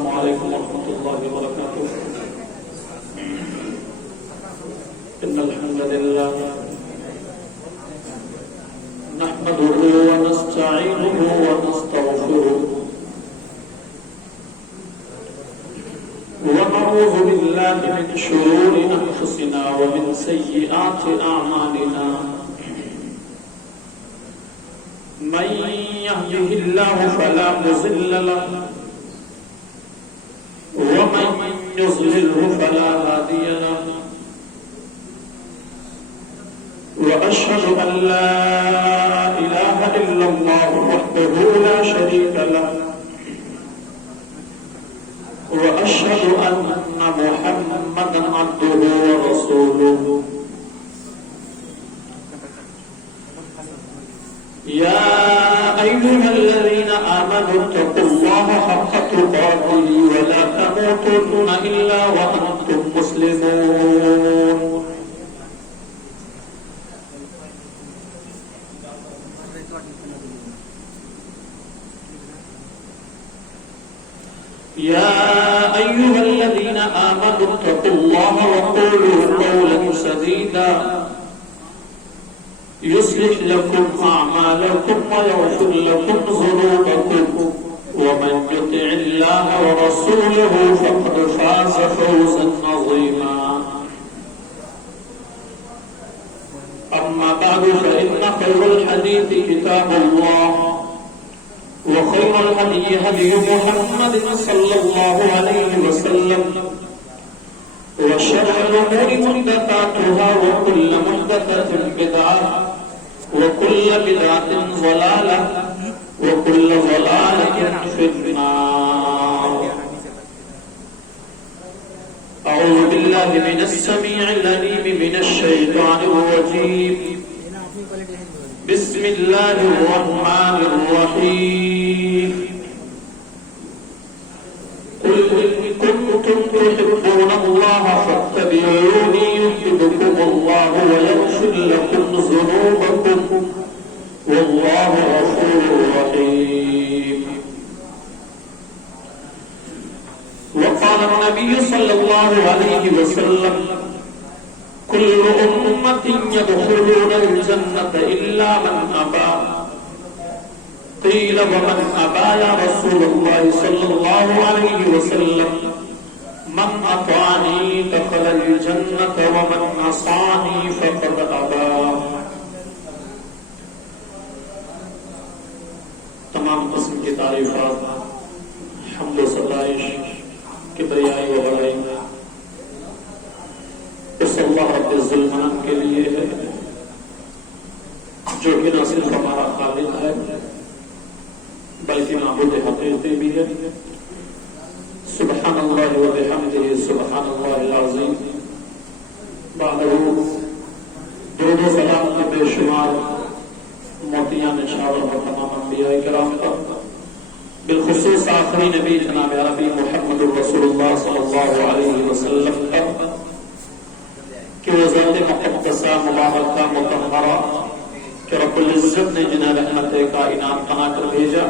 السلام عليكم ورحمة الله وبركاته. إن الحمد لله نحمده ونستعينه ونستغفره ونعوذ بالله من شرور أنفسنا ومن سيئات أعمالنا. من يهده الله فلا مضل له ومن يضلله فلا هادي له. وأشهد أن لا إله إلا الله وحده لا شريك له. وأشهد أن محمدا عبده ورسوله. يا أيها الذين آمنوا اتقوا الله حق تقاته ولا تموتن إلا وأنتم مسلمون. يا أيها الذين آمنوا اتقوا الله وقولوا قولا سديدا يصلح لكم أعمالكم ويغفر لكم ذنوبكم ومن يطع الله ورسوله فقد فاز فوزا عظيما. أما بعد فإن خير الحديث كتاب الله وخير الهدي هدي محمد صلى الله عليه وسلم وشر الأمور محدثاتها وكل محدثة بدعة وكل بدعة ضلالة وكل ضلالة في النار. أعوذ بالله من السميع العليم من الشيطان الرجيم. بسم الله الرحمن الرحيم. قل إن كنتم تحبون الله فاتبعوني يحببكم الله ويغفر لكم ذنوبكم والله غفور رحيم. وقال النبي صلى الله عليه وسلم كل أمة يدخلون الجنة إلا من أبى. قيل ومن أبى يا رسول الله صلى الله عليه وسلم؟ من أطاعني دخل الجنة ومن عصاني فقد أبى. تمام قسم کی تعریفات حمد و ستائش کبریائی و بڑائی اس اللہ رب العالمین کے لیے ہے جو کہ نہ صرف ہمارا خالق ہے بلکہ معبود حقیقی بھی ہے. سبحان اللہ و بحمدہ سبحان اللہ العظیم. بعدہ درود و سلام کے بے شمار موتیاں نشان اور تمام انبیاء کرام پر بالخصوص آخری نبی جناب عربی محمد رسول اللہ صلی اللہ علیہ وسلم پر کہ وہ ذات مقدسہ مبارکہ مطہرہ کہ رب العزت نے جنہیں رحمت کائنات بنا کر بھیجا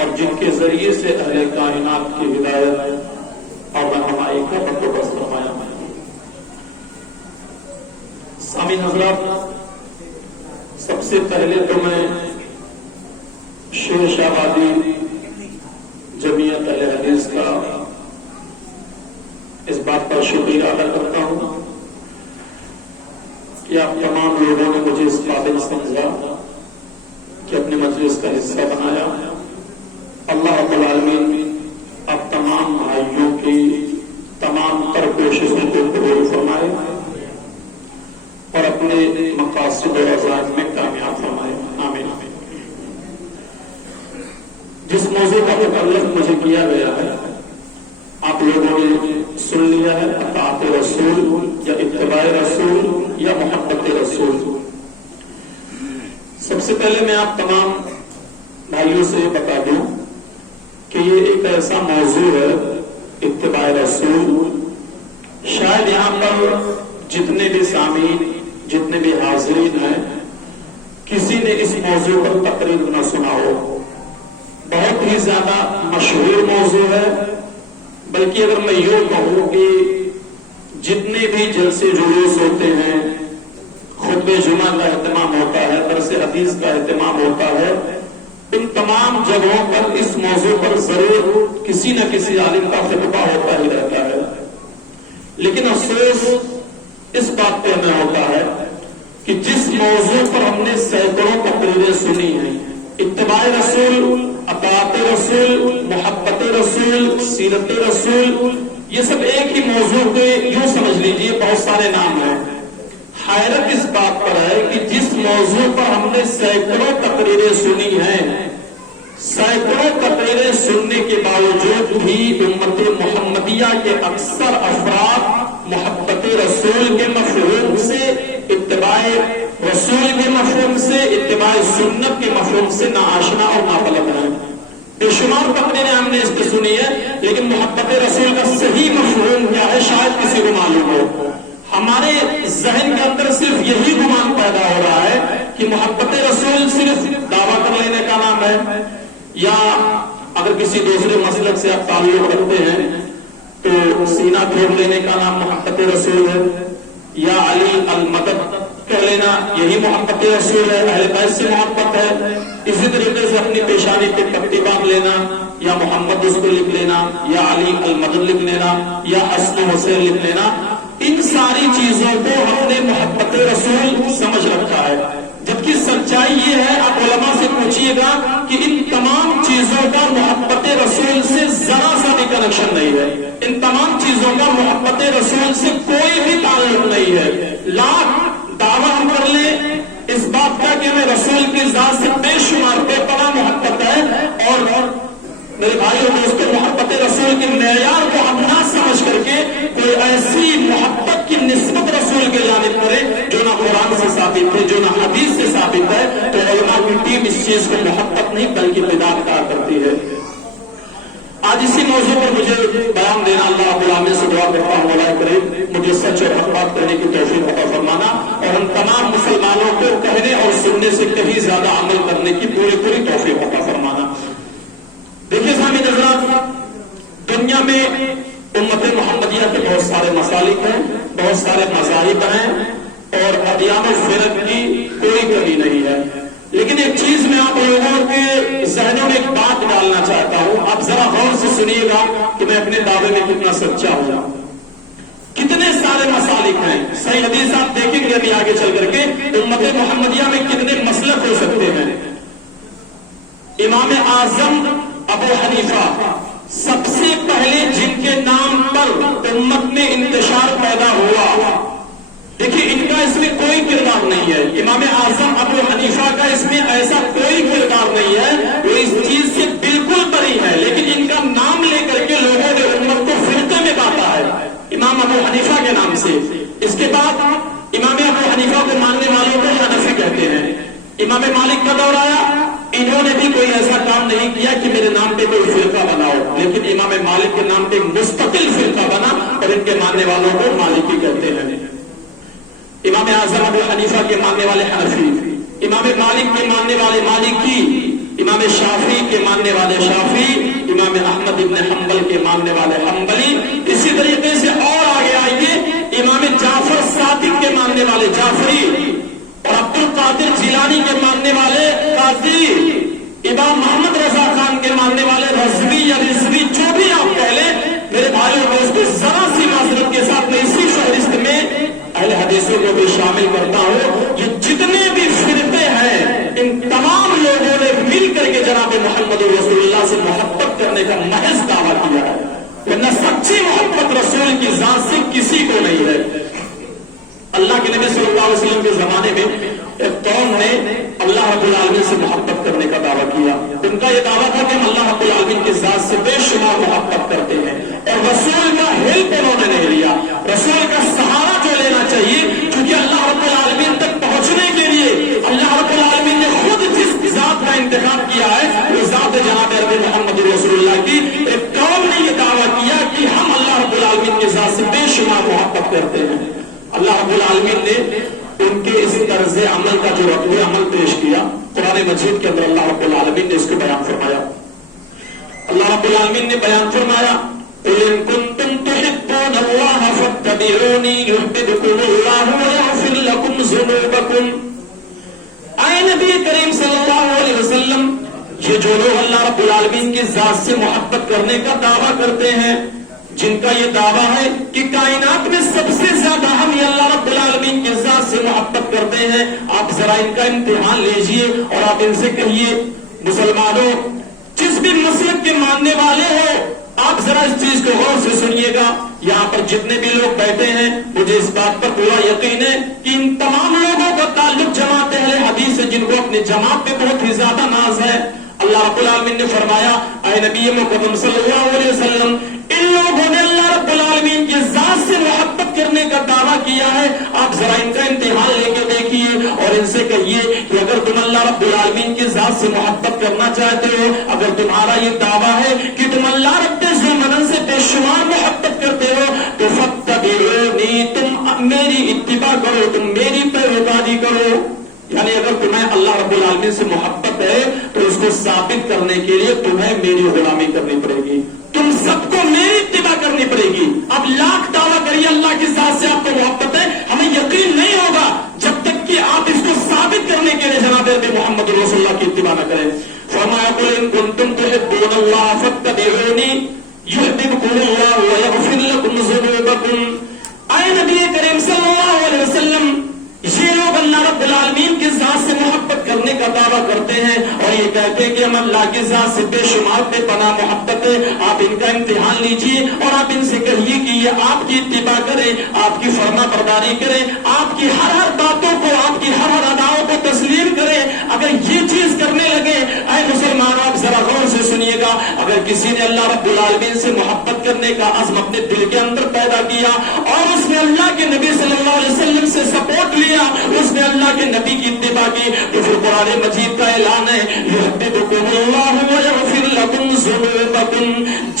اور جن کے ذریعے سے اہل کائنات کی ہدایت اور رہنمائی کا بندوبست فرمایا. سامعین حضرات، سب سے پہلے تو میں شیر شاہبادی جمعیت اہل حدیث کا اس بات پر شکریہ ادا کرتا ہوں کہ آپ تمام لوگوں نے مجھے اس قابل سمجھا کہ اپنے مجلس کا حصہ بنایا. اللہ رب العالمین آپ تمام بھائیوں کی تمام تر کوششوں کو قبول فرمائے اور اپنے مقاصد و عزائم میں کامیاب فرمائے. آمین. جس موضوع کا متعلق مجھے کیا گیا ہے آپ لوگوں نے سن لیا ہے، اطاعت رسول یا اتباع رسول یا محبت رسول. سب سے پہلے میں آپ تمام بھائیوں سے یہ بتا دوں کہ یہ ایک ایسا موضوع ہے اتباع رسول. شاید یہاں پر جتنے بھی سامعین جتنے بھی حاضرین ہیں کسی نے اس موضوع پر تقریر نہ سنا ہو. بہت ہی زیادہ مشہور موضوع ہے بلکہ اگر میں یوں کہوں کہ جتنے بھی جلسے جلوس ہوتے ہیں، خطبہ جمعہ کا اہتمام ہوتا ہے، درس حدیث کا اہتمام ہوتا ہے، ان تمام جگہوں پر اس موضوع پر ضرور کسی نہ کسی عالم کا خطبہ ہوتا ہی رہتا ہے، لیکن افسوس اس بات پہ ہمیں ہوتا ہے کہ جس موضوع پر ہم نے سینکڑوں تقریریں سنی ہیں، اتباع رسول، اطاعت رسول، محبت رسول، سیرت رسول، یہ سب ایک ہی موضوع کے یوں سمجھ لیجئے بہت سارے نام ہیں۔ حیرت اس بات پر ہے کہ جس موضوع پر ہم نے سینکڑوں تقریریں سنی ہیں، سینکڑوں تقریریں سننے کے باوجود بھی امت محمدیہ کے اکثر افراد محبت رسول کے مفہوم سے، اتباع رسول کے مفہوم سے، اتباع سنت کے مفہوم سے نا آشنا اور نا بلد ہیں۔ بے شمار تقریریں ہم نے اس پہ سنی ہے، لیکن محبت رسول کا صحیح مفہوم کیا ہے شاید کسی کو معلوم ہو۔ ہمارے ذہن کے اندر صرف یہی گمان پیدا ہو رہا ہے کہ محبت رسول صرف دعویٰ کر لینے کا نام ہے، یا اگر کسی دوسرے مسلک سے آپ تعلق رکھتے ہیں تو سینہ پھیر لینے کا نام محبت رسول ہے، یا علی المدد کہہ لینا یہی محبت رسول ہے، اہل بیت سے محبت ہے۔ اسی طریقے سے اپنی پیشانی پہ پٹی باندھ لینا، یا محمد اس کو لکھ لینا، یا علی المدد لکھ لینا، یا حسن حسین لکھ لینا، ان ساری چیزوں کو ہم نے محبت رسول سمجھ رکھا ہے، جبکہ سچائی یہ ہے، آپ علماء سے پوچھئے گا کہ ان تمام چیزوں کا محبت رسول سے ذرا سا بھی کنیکشن نہیں ہے، ان تمام چیزوں کا محبت رسول سے کوئی بھی تعلق نہیں ہے۔ لاکھ دعویٰ ہم کر لیں اس بات کا کہ ہمیں رسول کی ذات سے بے شمار بے پناہ محبت ہے، اور میرے بھائی اور دوستوں، محبت رسول کے معیار کو ہم نہ سمجھ کر کے کوئی ایسی محبت کی نسبت رسول کے جانب کرے جو نہ قرآن سے ثابت ہے، جو نہ حدیث سے ثابت ہے، تو علماء کی ٹیم اس چیز کو محبت نہیں بلکہ بدعت کار کرتی ہے۔ آج اسی موضوع پر مجھے بیان دینا، اللہ رب العالمین سے دعا کرتا ہوں مولا کریم مجھے سچ اور حق بات کرنے کی توفیق عطا فرمانا، اور ہم تمام مسلمانوں کو کہنے اور سننے سے کہیں زیادہ عمل کرنے کی پوری توفیق عطا فرمانا۔ دیکھیے سامعین حضرات، دنیا میں امت محمدیہ کے بہت سارے مسالک ہیں، بہت سارے مذاہب ہیں، اور ادیان و فرق کی کوئی کمی نہیں ہے، لیکن ایک چیز میں آپ لوگوں کے ذہنوں میں ایک بات ڈالنا چاہتا ہوں، آپ ذرا غور سے سنیے گا کہ میں اپنے دعوے میں کتنا سچا ہوں۔ کتنے سارے مسالک ہیں، صحیح حدیث آپ دیکھیں گے ابھی آگے چل کر کے امت محمدیہ میں کتنے مسلک ہو سکتے ہیں۔ امام اعظم ابو حنیفہ سب سے پہلے جن کے نام پر امت میں انتشار پیدا ہوا، دیکھیے ان کا اس میں کوئی کردار نہیں ہے، امام اعظم ابو حنیفہ کا اس میں ایسا کوئی کردار نہیں ہے، وہ اس چیز سے بالکل بری ہے، لیکن ان کا نام لے کر کے لوگوں نے امت کو فرقے میں بانٹا ہے امام ابو حنیفہ کے نام سے۔ اس کے بعد امام ابو حنیفہ کو ماننے والوں کو حنفی کہتے ہیں۔ امام مالک کا دور آیا، انہوں نے بھی کوئی ایسا کام نہیں کیا کہ میرے نام پہ کوئی فرقہ بناؤ، لیکن امام مالک کے نام پہ مستقل فرقہ بنا اور ان کے ماننے والوں کو مالکی کہتے ہیں۔ امام اعظم ابو حنیفہ کے ماننے والے حنفی، امام مالک کے ماننے والے مالکی، امام شافعی کے ماننے والے شافعی، امام احمد ابن حنبل کے ماننے والے حنبلی، اسی طریقے سے اور آگے آئیے امام جعفر صادق کے ماننے والے جعفری، اور عبد القادر جیلانی کے ماننے والے قادری، امام محمد رضا خان کے ماننے والے رضوی یا رضوی، جو بھی آپ کہہ لیں، میرے بھائی اور دوستوں ذرا سی معذرت کے ساتھ میں اسی فہرست میں اہل حدیثوں کو بھی شامل کرتا ہوں، یہ جتنے بھی فرقے ہیں ان تمام لوگوں نے مل کر کے جناب محمد رسول اللہ سے محبت کرنے کا محض دعویٰ کیا ہے، ورنہ سچی محبت رسول کی ذات سے کسی کو نہیں ہے۔ اللہ کے نبی صلی اللہ علیہ وسلم کے زمانے میں ایک قوم نے اللہ رب العالمین سے محبت کرنے کا دعویٰ کیا، ان کا یہ دعویٰ تھا کہ ہم اللہ رب العالمین کی ذات سے بے شمار محبت کرتے ہیں، اور رسول کا ہیلپ انہوں نے نہیں لیا، رسول کا سہارا جو لینا چاہیے، کیونکہ اللہ رب العالمین تک پہنچنے کے لیے اللہ رب العالمین نے خود جس ذات کا انتخاب کیا ہے وہ ذات جناب عربی محمد رسول اللہ کی، ایک قوم نے یہ دعویٰ کیا کہ ہم اللہ رب العالمین کی ذات سے بے شمار محبت کرتے ہیں۔ اللہ رب العالمین نے ان کے اس طرز عمل کا جو رد عمل پیش کیا، قرآن مجید کے اندر اللہ رب العالمین نے اس کو بیان فرمایا۔ اللہ رب العالمین نے بیان فرمایا قل ان کنتم تحبون اللہ فاتبعونی یحببکم اللہ ویغفر لکم ذنوبکم. اے نبی کریم صلی اللہ علیہ وسلم، یہ جو لوگ اللہ رب العالمین کی ذات سے محبت کرنے کا دعویٰ کرتے ہیں، جن کا یہ دعویٰ ہے کہ کائنات میں سب سے زیادہ ہم یہ اللہ رب العالمین کی ذات سے محبت کرتے ہیں، آپ ذرا ان کا امتحان لیجئے اور آپ ان سے کہیے، مسلمانوں جس بھی مسلک کے ماننے والے ہو، آپ ذرا اس چیز کو غور سے سنیے گا. یہاں پر جتنے بھی لوگ بیٹھے ہیں، مجھے اس بات پر پورا یقین ہے کہ ان تمام لوگوں کا تعلق جماعت اہل حدیث ہے، جن کو اپنے جماعت پہ بہت ہی زیادہ ناز ہے. اللہ رب العالمین نے فرمایا، اے نبی مکرم صلی اللہ علیہ وسلم، ان لوگوں نے اللہ رب العالمین کی ذات سے محبت کرنے کا دعویٰ کیا ہے، آپ ذرا ان کا امتحان لے کے دیکھیے اور ان سے کہیے کہ اگر تم اللہ رب العالمین کی ذات سے محبت کرنا چاہتے ہو، اگر تمہارا یہ دعویٰ ہے کہ تم اللہ رب ذوالمنن سے بے شمار محبت کرتے ہو، تو فاتبعونی، تم میری اتباع کرو، تم میری پیروکاری کرو. یعنی اگر تمہیں اللہ رب العالمین سے محبت ہے تو اس کو ثابت کرنے کے لیے تمہیں میری غلامی کرنی پڑے گی، تم سب کو میری اتباع کرنی پڑے گی. اب لاکھ دعویٰ کریے اللہ کی ذات سے آپ کو محبت ہے، ہمیں یقین نہیں ہوگا جب تک کہ آپ اس کو ثابت کرنے کے لیے جناب محمد رسول اللہ کی اتباع نہ کریں. فرمایا قل ان کنتم تحبون اللہ فاتبعونی یحببکم اللہ ویغفر لکم ذنوبکم. اے نبی کریم صلی اللہ علیہ وسلم، یہ لوگ اللہ رب العالمین کی ذات سے محبت کرنے کا دعویٰ کرتے ہیں اور یہ کہتے ہیں کہ ہم اللہ کی ذات سے بے شمار بے پناہ محبت ہے. آپ ان کا امتحان لیجئے اور آپ ان سے کہیے کہ یہ آپ کی اتباع کریں، آپ کی فرما برداری کریں، آپ کی ہر باتوں کو، آپ کی ہر اداؤں کو تسلیم کریں. اگر یہ چیز کرنے لگے، اے مسلمان آپ ذرا غور سے سنیے گا، اگر کسی نے اللہ رب العالمین سے محبت کرنے کا عزم اپنے دل کے اندر پیدا کیا اور اس نے اللہ کے نبی صلی اللہ علیہ وسلم سے سپورٹ لیا، اس نے اللہ کے نبی کی اتباع کی، تو پھر قرآن مجید کا اعلان ہے یحببکم اللہ ویغفر لکم ذنوبکم.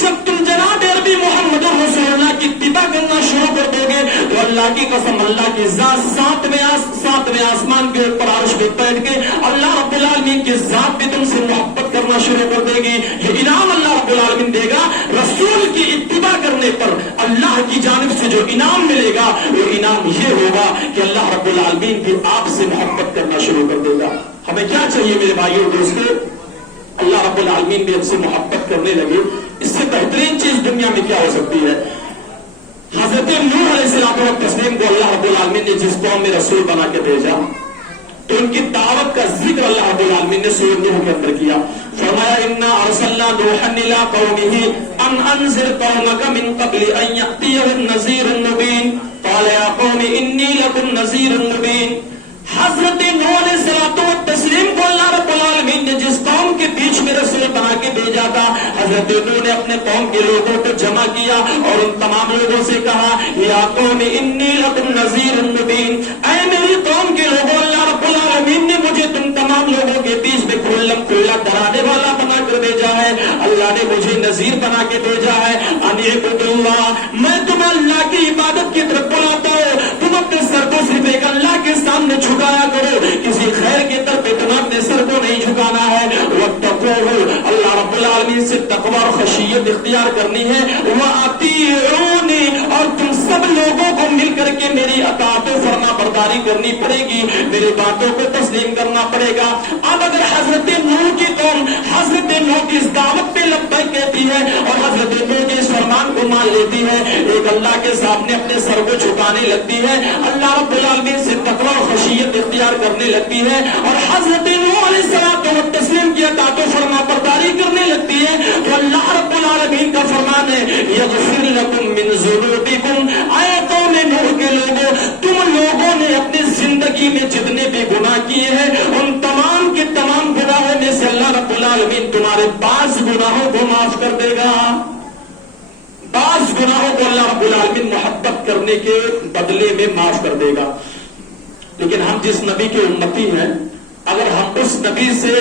جب تم جناب عربی محمد رسول اللہ کی اتباع کرنا شروع کر دو گے تو اللہ کی قسم، اللہ کی ذات ساتویں آسمان کے اوپر عرش پہ بیٹھ کے اللہ رب العالمین کی ذات بھی تم سے محبت کرنا شروع کر دے گی. یہ انعام اللہ رب العالمین دے گا رسول کی اتباع کرنے پر. اللہ کی جانب سے جو انعام ملے گا وہ انعام یہ ہوگا کہ اللہ رب العالمین بھی آپ سے محبت کرنا شروع کر دے گا. ہمیں کیا چاہیے میرے بھائیوں دوستوں؟ اللہ رب العالمین بھی ہم سے محبت کرنے لگے. اس سے بہترین چیز دنیا میں کیا ہو سکتی ہے؟ حضرت نوح علیہ السلام و تسلیم کو اللہ رب العالمین نے جس قوم میں رسول بنا کے بھیجا تو ان کی دعوت کا ذکر اللہ رب العالمین نے سورۃ نوح کے اندر کیا. فرمایا انا ارسلنا نوحا الى قومه ان انذر قومك من قبل ان ياتيهم نذير مبين قال يا قوم انی لکم نذیر مبین. حضرت نوح علیہ الصلوۃ والتسلیم کو اللہ رب العالمین نے جس قوم کے بیچ میں رسول بنا کے بھیجا تھا، حضرت نوح نے اپنے قوم کے لوگوں کو جمع کیا اور ان تمام لوگوں سے کہا یا قوم انی لکم نذیر مبین. اے میری قوم کے لوگوں، اللہ رب العالمین نے مجھے تم تمام لوگوں کے بیچ میں کھلم کھلا ڈرانے والا بنا کر بھیجا ہے. اللہ نے مجھے نذیر بنا کے بھیجا ہے. ان اعبدوا اللہ، میں تمہیں اللہ کی عبادت کی طرف بلاتا ہوں. تم اپنے سر کو صرف ایک اللہ کے سامنے جھکایا کرو، کسی خیر کی طرف تمہیں اپنے سر کو نہیں جھکانا ہے. واتقوہ، اللہ رب العالمین سے تقوی اور خشیت اختیار کرنی ہے. واطیعونی، اور تم سب لوگوں کو مل کر کے میری اطاعت و فرما برداری کرنی پڑے گی، میری باتوں کو تسلیم کرنا پڑے گا. اب اگر حضرت نوح کی قوم حضرت نوح کی اس دعوت پہ لبیک کہتی ہے اور حضرت نوح کے اس فرمان کو مان لیتی ہے، ایک اللہ کے سامنے اپنے سر کو جھکانے لگتی ہے، اللہ رب العالمین سے تقوی اور خشیت اختیار کرنے لگتی ہے اور حضرت نوح علیہ الصلوۃ والتسلیم کی اطاعت و فرما برداری کرنے لگتی ہے، تو اللہ رب العالمین کا فرمان ہے یغفر لکم من ذنوبکم. اے قوم نوح کے لوگوں، تم لوگوں نے اپنی زندگی میں جتنے بھی گناہ کیے ہیں ان تمام کے تمام گناہوں میں سے اللہ رب العالمین تمہارے بعض گناہوں کو معاف کر دے گا. بعض گناہوں کو اللہ رب العالمین محبت کرنے کے بدلے میں معاف کر دے گا. لیکن ہم جس نبی کے امتی ہیں، اگر ہم اس نبی سے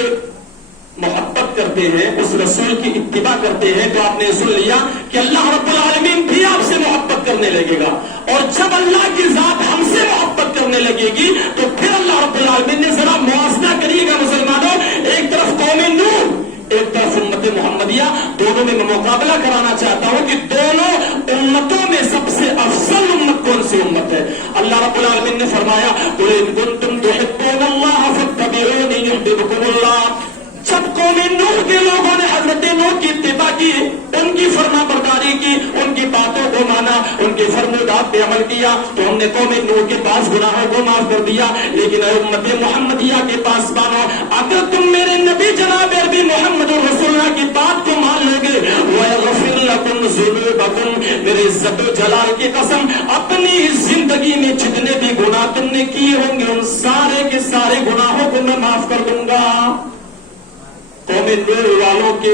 محبت کرتے ہیں، اس رسول کی اتباع کرتے ہیں، تو آپ نے سن لیا کہ اللہ رب العالمین بھی آپ سے محبت کرنے لگے گا. اور جب اللہ کی ذات ہم سے محبت کرنے لگے گی تو پھر اللہ رب العالمین نے ذرا موازنہ کریے گا مسلمانوں، ایک طرف قوم نوح، ایک طرف امت محمدیہ، دونوں میں میں مقابلہ کرانا چاہتا ہوں کہ دونوں صفت ہے. اللہ رب العالمین نے فرمایا قل ان کنتم تحبون اللہ فاتبعونی یحببکم اللہ. جب قوم نوح کے لوگوں نے حضرت نوح کی اتباع کی, ان کی فرما برداری کی, ان کی باتوں کو مانا, ان کے فرمودات پہ عمل کیا, تو ہم نے قوم نوح کے پاس گناہوں کو معاف کر دیا. لیکن اے امت محمدیہ کے پاس مانو, اگر تم میرے نبی جناب عربی محمد رسول اللہ کی بات کو مان لو گے, وَيَغْفِرْ لَكُمْ ذُنُوبَكُمْ, میرے عزت و جلال کی قسم اپنی زندگی میں جتنے بھی گناہ تم نے کیے ہوں گے ان سارے کے سارے گناہوں کو میں معاف کر دوں گا. قوم نوح والوں کے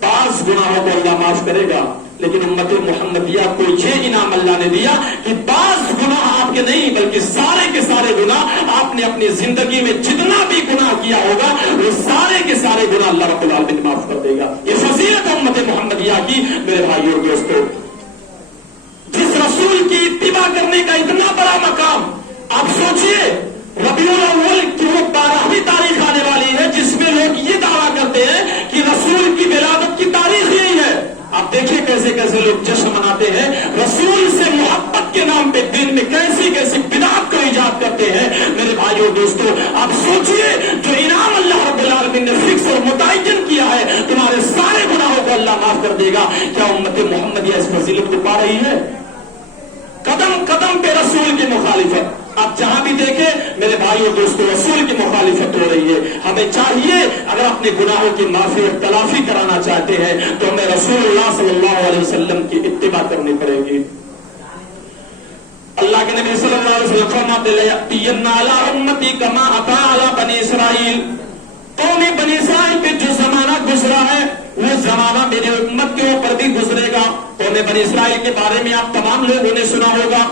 بعض گناہوں کو اللہ معاف کرے گا, لیکن امت محمدیہ کو یہ انعام اللہ نے دیا کہ بعض گناہ آپ کے نہیں بلکہ سارے کے سارے گناہ آپ نے اپنی زندگی میں جتنا بھی گناہ کیا ہوگا وہ سارے کے سارے گناہ اللہ رب العالمین معاف کر دے گا. یہ فضیلت امت محمدیہ کی. میرے بھائیوں اور دوستوں, جس رسول کی اتباع کرنے کا اتنا بڑا مقام, آپ سوچئے ربیع الاول کی وہ 12ویں تاریخ آنے والی ہے جس میں لوگ یہ دعویٰ کرتے ہیں کہ رسول کی ولادت کی تاریخ یہی ہے. آپ دیکھیں کیسے کیسے لوگ جشن مناتے ہیں, رسول سے محبت کے نام پہ دین میں کیسی کیسی بدعت کو ایجاد کرتے ہیں. میرے بھائیوں دوستوں, آپ سوچئے جو انعام اللہ رب العالمین نے فکس اور متعین کیا ہے, تمہارے سارے گناہوں کو اللہ معاف کر دے گا. کیا امت محمدیہ اس فضیلت کو پا رہی ہے؟ قدم قدم پہ رسول کی مخالفت. آپ جہاں بھی دیکھیں میرے بھائیوں دوستوں, رسول کی مخالفت ہو رہی ہے. ہمیں چاہیے اگر اپنے گناہوں کی معافی اور تلافی کرانا چاہتے ہیں تو ہمیں رسول اللہ صلی اللہ علیہ وسلم کی اتباع کرنی پڑے گی. اللہ کے نبی صلی اللہ علیہ وسلم فرماتے ہیں لَيَأْتِيَنَّ عَلَىٰ أُمَّتِي كَمَا أَتَىٰ عَلَىٰ بَنِي إِسْرَائِيلَ. قوم بنی اسرائیل پہ جو زمانہ گزرا ہے وہ زمانہ میری امت کے اوپر بھی گزرے گا. قوم بنی اسرائیل کے بارے میں آپ تمام لوگوں نے سنا ہوگا.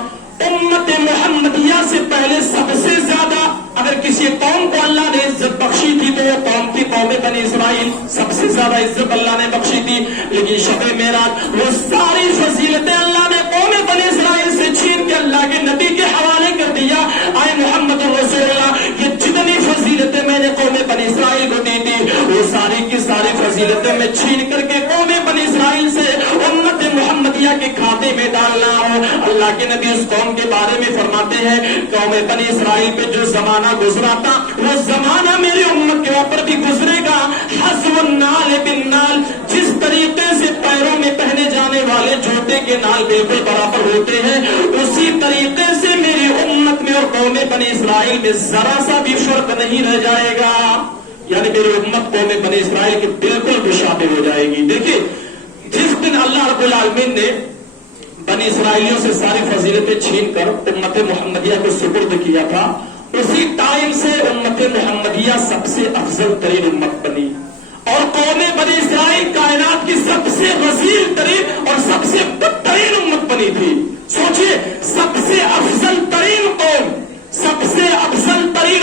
امت محمدیہ سے پہلے سب سے زیادہ اگر کسی قوم کو اللہ نے عزت بخشی تھی تو وہ قوم تھی قوم بنی اسرائیل. سب سے زیادہ عزت اللہ نے بخشی تھی. لیکن شب معراج وہ ساری فضیلتیں اللہ نے قوم بنی اسرائیل سے چھین کے اللہ کے نبی کے حوالے کر دیا. آئے محمد رسول اللہ, یہ جتنی فضیلتیں میں نے قوم بنی اسرائیل کو دی تھی وہ ساری کی ساری فضیلتیں میں چھین کر کے قوم بنی اسرائیل سے امت محمدیہ کے کھاتے میں ڈالنا ہوں. اللہ کے نبی اس قوم کے بارے میں فرماتے ہیں قوم بنی اسرائیل پہ جو زمانہ گزرا تھا وہ زمانہ میری امت کے اوپر بھی گزرے گا. حذو النال بالنال, جس طریقے سے پیروں میں پہنے جانے والے جوتے کے نال بالکل برابر ہوتے ہیں اسی طریقے سے میری امت میں اور قوم بنی اسرائیل میں ذرا سا بھی فرق نہیں رہ جائے گا. یعنی میری امت قوم بنی اسرائیل کی بالکل مشابہ ہو جائے گی. دیکھیں جس دن اللہ رب العالمین نے بنی اسرائیلیوں سے ساری فضیلتیں چھین کر امت محمدیہ کو سپرد کیا تھا اسی ٹائم سے امت محمدیہ سب سے افضل ترین امت بنی اور قوم بنی اسرائیل کائنات کی سب سے غزیر ترین اور سب سے بدترین امت بنی تھی. سوچئے سب سے افضل ترین قوم, سب سے افضل ترین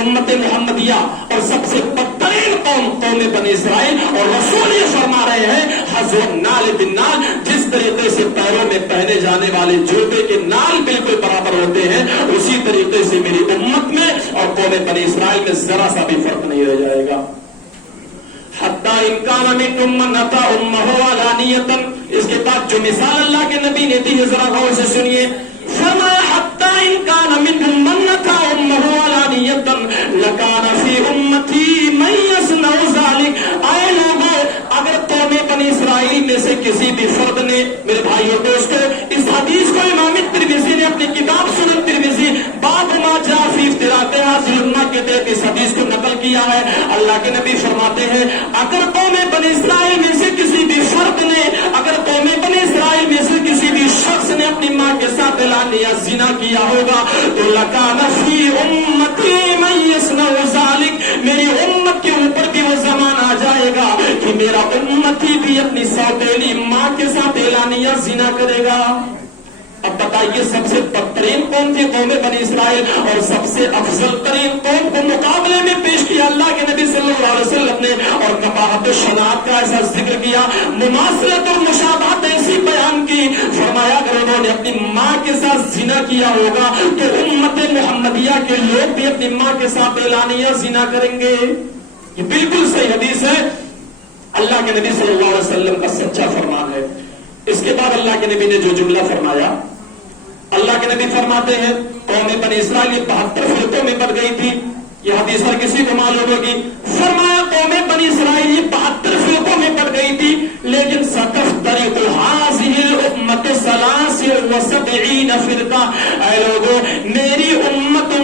امت محمدیہ اور سب سے بدترین قوم بنی اسرائیل. اور رسول یہ فرما رہے ہیں حذو النال بالنال, جس طریقے سے پیروں میں پہنے جانے والے جوتے کے نال بالکل برابر ہوتے ہیں اسی طریقے سے میری امت میں اور قوم بنی اسرائیل میں ذرا سا بھی فرق نہیں رہ جائے گا. حتیٰ ان کان منکم من اتی امہ علانیۃ. اس کے بعد جو مثال اللہ کے نبی نے دی ہے ذرا غور سے سنیے. فرمایا حتیٰ ان کان منکم من اتی امہ علانیۃ لکان فی امتی من یصنع ذلک. اے لوگوں, اگر قوم بنی اسرائیل میں سے کسی بھی فرد نے, میرے بھائیوں دوستوں, اس حدیث کو امام ترمذی نے اپنی کتاب سنن ترمذی باب ما جاء فی افتراق هذه الامہ کے تحت اس حدیث کو نقل کیا ہے. اللہ کے نبی فرماتے ہیں اگر قوم بنی اسرائیل میں سے کسی بھی فرد نے, اگر قوم بنی اسرائیل میں سے کسی بھی شخص نے اپنی ماں کے ساتھ اعلان یا زنا کیا ہوگا تو لکان فی امتی من یصنع ذلک. میری امت کے اوپر بھی وہ زمانہ آ جائے گا کہ میرا امتی بھی اپنی سوتیلی ماں کے ساتھ اعلانیہ زنا کرے گا. اب بتائیے سب سے بدترین قوم تھی قوم بنی اسرائیل اور سب سے افضل ترین قوم کو مقابلے میں پیش کیا اللہ کے نبی صلی اللہ علیہ وسلم نے اور قباحت و شناعت کا ایسا ذکر کیا, مماثلت اور مشابہت ایسی بیان کی. فرمایا اگر انہوں نے اپنی ماں کے ساتھ زنا کیا ہوگا تو امت محمدیہ کے لوگ بھی اپنی ماں کے ساتھ اعلانیہ زنا کریں گے. یہ بالکل صحیح حدیث ہے, اللہ کے نبی صلی اللہ علیہ وسلم کا سچا فرمان ہے. اس کے بعد اللہ کے نبی نے جو جملہ فرمایا اللہ کے نبی فرماتے ہیں قوم بنی اسرائیل 72 فرقوں میں بٹ گئی تھی. یہ حدیث ہر کسی کو معلوم ہوگی. فرمایا قوم بنی اسرائیل 72 فرقوں میں بٹ گئی تھی, لیکن ستفترق هذه الامت 73 فرقہ. اے لوگوں, میری امت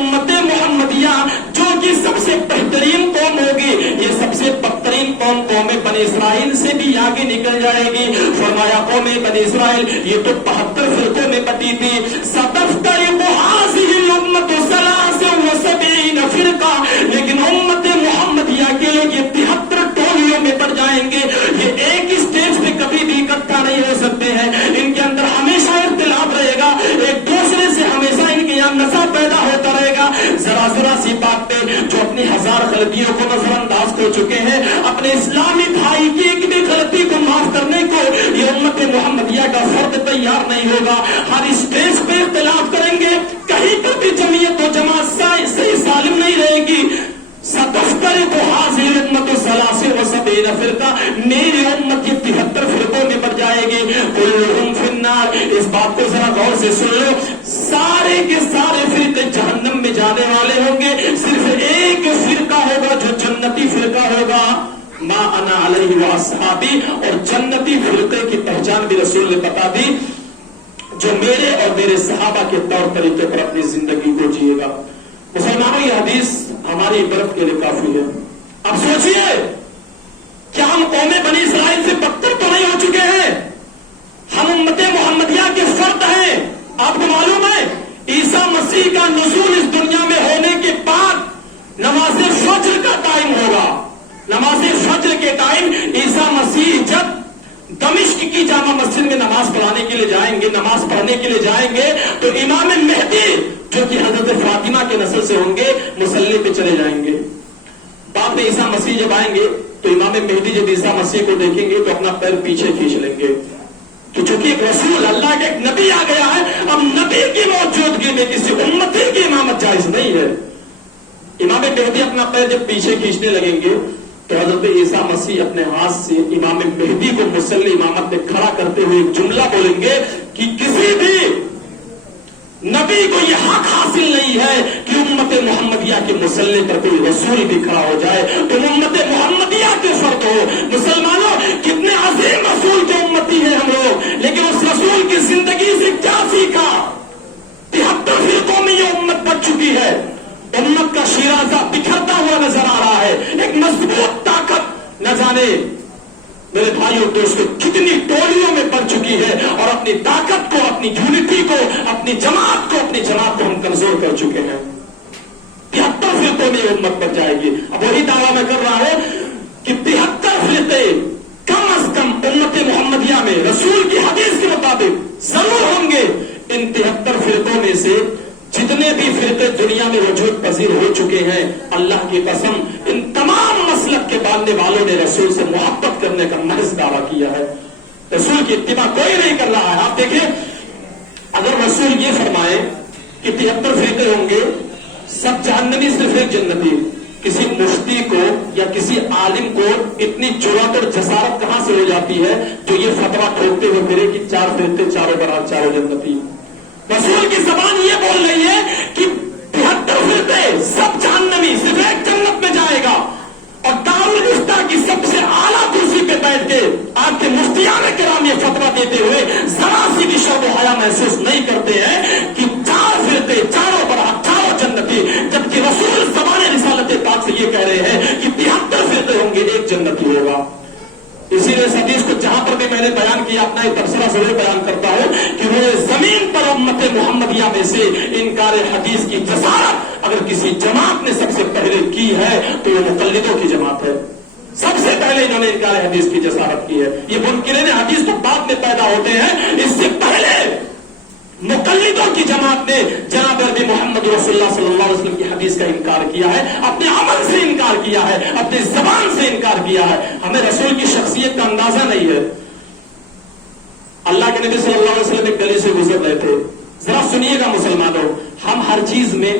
محمدیہ جو کہ سب سے بہترین قوم ہوگی, یہ سب سے بدترین قوم بنی اسرائیل سے بھی آگے نکل جائے گی. فرمایا قوم بنی اسرائیل یہ تو 72 فرقوں میں بٹی تھی. ستفترق هذه الامت 73 فرقہ, لیکن امت محمدیہ کے لوگ یہ 73 ٹولیوں میں بڑھ جائیں گے. یہ ایک اسٹیج پہ کبھی بھی اکٹھا نہیں ہو سکتے ہیں. ان کے اندر ہمیشہ اختلاف رہے گا, ایک دوسرے سے ہمیشہ ان کے یہاں نزاع پیدا ہوتا رہے گا. ذرا سی بات پہ جو اپنی 1000 غلطیوں کو نظر انداز کر چکے ہیں, اپنے اسلامی بھائی کی ایک بھی غلطی کو معاف کرنے کو یہ امت محمدیہ کا فرد تیار نہیں ہوگا. ہر اسٹیج پہ اختلاف کریں گے, کہیں پر بھی جمعیت و جماعت صحیح سالم نہیں رہے گی. ستفترق هذه الامت 73 فرقہ, میری امت یہ 73 فرقوں میں بڑھ جائے گی. کلہم فی النار, اس بات کو ذرا غور سے سن لو, سارے کے سارے فرقے جہنم میں جانے والے ہوں گے. صرف ایک فرقہ ہوگا جو جنتی فرقہ ہوگا, ما انا علیہ واصحابی. اور جنتی فرقے کی پہچان بھی رسول نے بتا دی, جو میرے اور میرے صحابہ کے طور طریقے پر اپنی زندگی کو جیے گا. مسلمانوں, یہ حدیث ہماری عبرت کے لیے کافی ہے. اب سوچئے, کیا ہم قوم بنی اسرائیل سے بدتر تو نہیں ہو چکے ہیں؟ ہم امت محمدیہ کے فرد ہیں. آپ کو معلوم ہے عیسیٰ مسیح کا نزول اس دنیا میں ہونے کے بعد نماز فجر کا ٹائم ہوگا. نماز فجر کے ٹائم عیسیٰ مسیح جب دمشق کی جامع مسجد میں نماز پڑھانے کے لیے جائیں گے, نماز پڑھنے کے لیے جائیں گے, تو امام مہدی جو کہ حضرت فاطمہ کے نسل سے ہوں گے مصلی پہ چلے جائیں گے. بعد میں عیسیٰ مسیح جب آئیں گے تو امام مہدی جب عیسیٰ مسیح کو دیکھیں گے تو اپنا پیر پیچھے کھینچ لیں گے, کہ چونکہ ایک رسول اللہ کے ایک نبی آ گیا ہے, اب نبی کی موجودگی میں کسی امتی کی امامت جائز نہیں ہے. امام مہدی اپنا پیر جب پیچھے کھینچنے لگیں گے تو حضرت عیسیٰ مسیح اپنے ہاتھ سے امام مہدی کو مصلی امامت پہ کھڑا کرتے ہوئے ایک جملہ بولیں گے کہ کسی بھی نبی کو یہ حق حاصل نہیں ہے کہ امت محمدیہ کے مصلی پر کوئی رسول بھی کھڑا ہو جائے. تم امت محمدیہ کے فرد ہو. مسلمانوں, کتنے عظیم رسول کے امتی ہیں ہم لوگ, لیکن اس رسول کی زندگی سے کیا سیکھا؟ 73 فرقوں میں یہ امت بچ چکی ہے. امت کا شیرازہ بکھرتا ہوا نظر آ رہا ہے. ایک مضبوط طاقت نہ جانے میرے بھائیوں دوستوں کتنی ٹولیوں میں بڑھ چکی ہے, اور اپنی طاقت کو, اپنی یونٹی کو, اپنی جماعت کو ہم کمزور کر چکے ہیں. 73 فرقوں میں امت بچ جائے گی. اب وہی دعویٰ میں کر رہا ہوں کہ 73 فرقے کم از کم امت محمدیہ میں رسول کی حدیث کے مطابق ضرور ہوں گے. ان 73 فرقوں میں سے جتنے بھی فرقے دنیا میں وجود پذیر ہو چکے ہیں, اللہ کی قسم ان تمام مسلک کے ماننے والوں نے رسول سے محبت کرنے کا محض دعویٰ کیا ہے. رسول کی اتباع کوئی نہیں کر رہا ہے. آپ دیکھیں, اگر رسول یہ فرمائے کہ 73 فرقے ہوں گے, سب جہنمی صرف ایک جنتی, کسی مفتی کو یا کسی عالم کو اتنی جرأت اور جسارت کہاں سے ہو جاتی ہے جو یہ فتویٰ ٹھوکتے ہوئے پھرے کہ 4 فرقے چاروں برابر چاروں جنتی؟ رسول کی زبان یہ بول رہی ہے کہ 73 فرقے سب جہنمی, صرف ایک جنت میں جائے گا. اور دارالفتہ کی سب سے اعلیٰ کرسی پہ بیٹھ کے آپ کے مفتیان کرام یہ فتویٰ دیتے ہوئے ذرا سی بھی شرم و حیا محسوس نہیں کرتے ہیں کہ 4 فرقے چاروں برابر چاروں جنتی, جبکہ رسول زبان رسالت پاک سے یہ کہہ رہے ہیں کہ 73 فرقے ہوں گے, ایک جنتی ہوگا. اسی لیے اس حدیث کو جہاں پر بھی میں نے بیان کیا, اپنا ایک تبصرہ ضرور بیان کرتا ہوں کہ وہ زمین پر امت محمدیہ میں سے انکار حدیث کی جسارت اگر کسی جماعت نے سب سے پہلے کی ہے تو یہ مقلدوں کی جماعت ہے. سب سے پہلے انہوں نے انکار حدیث کی جسارت کی ہے. یہ منکرین حدیث تو بعد میں پیدا ہوتے ہیں, اس سے پہلے مقلدوں کی جماعت نے جناب نبی محمد رسول اللہ صلی اللہ علیہ وسلم کی حدیث کا انکار کیا ہے, اپنے عمل سے انکار کیا ہے, اپنی زبان سے انکار کیا ہے. ہمیں رسول کی شخصیت کا اندازہ نہیں ہے. اللہ کے نبی صلی اللہ علیہ وسلم ایک گلی سے گزر رہے تھے. ذرا سنیے گا مسلمانوں, ہم ہر چیز میں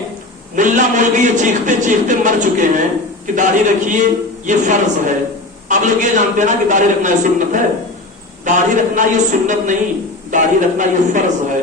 ملا مولوی یہ چیختے چیختے مر چکے ہیں کہ داڑھی رکھیے یہ فرض ہے. آپ لوگ یہ جانتے ہیں نا کہ داڑھی رکھنا یہ سنت ہے. داڑھی رکھنا یہ سنت نہیں, داڑھی رکھنا یہ فرض ہے.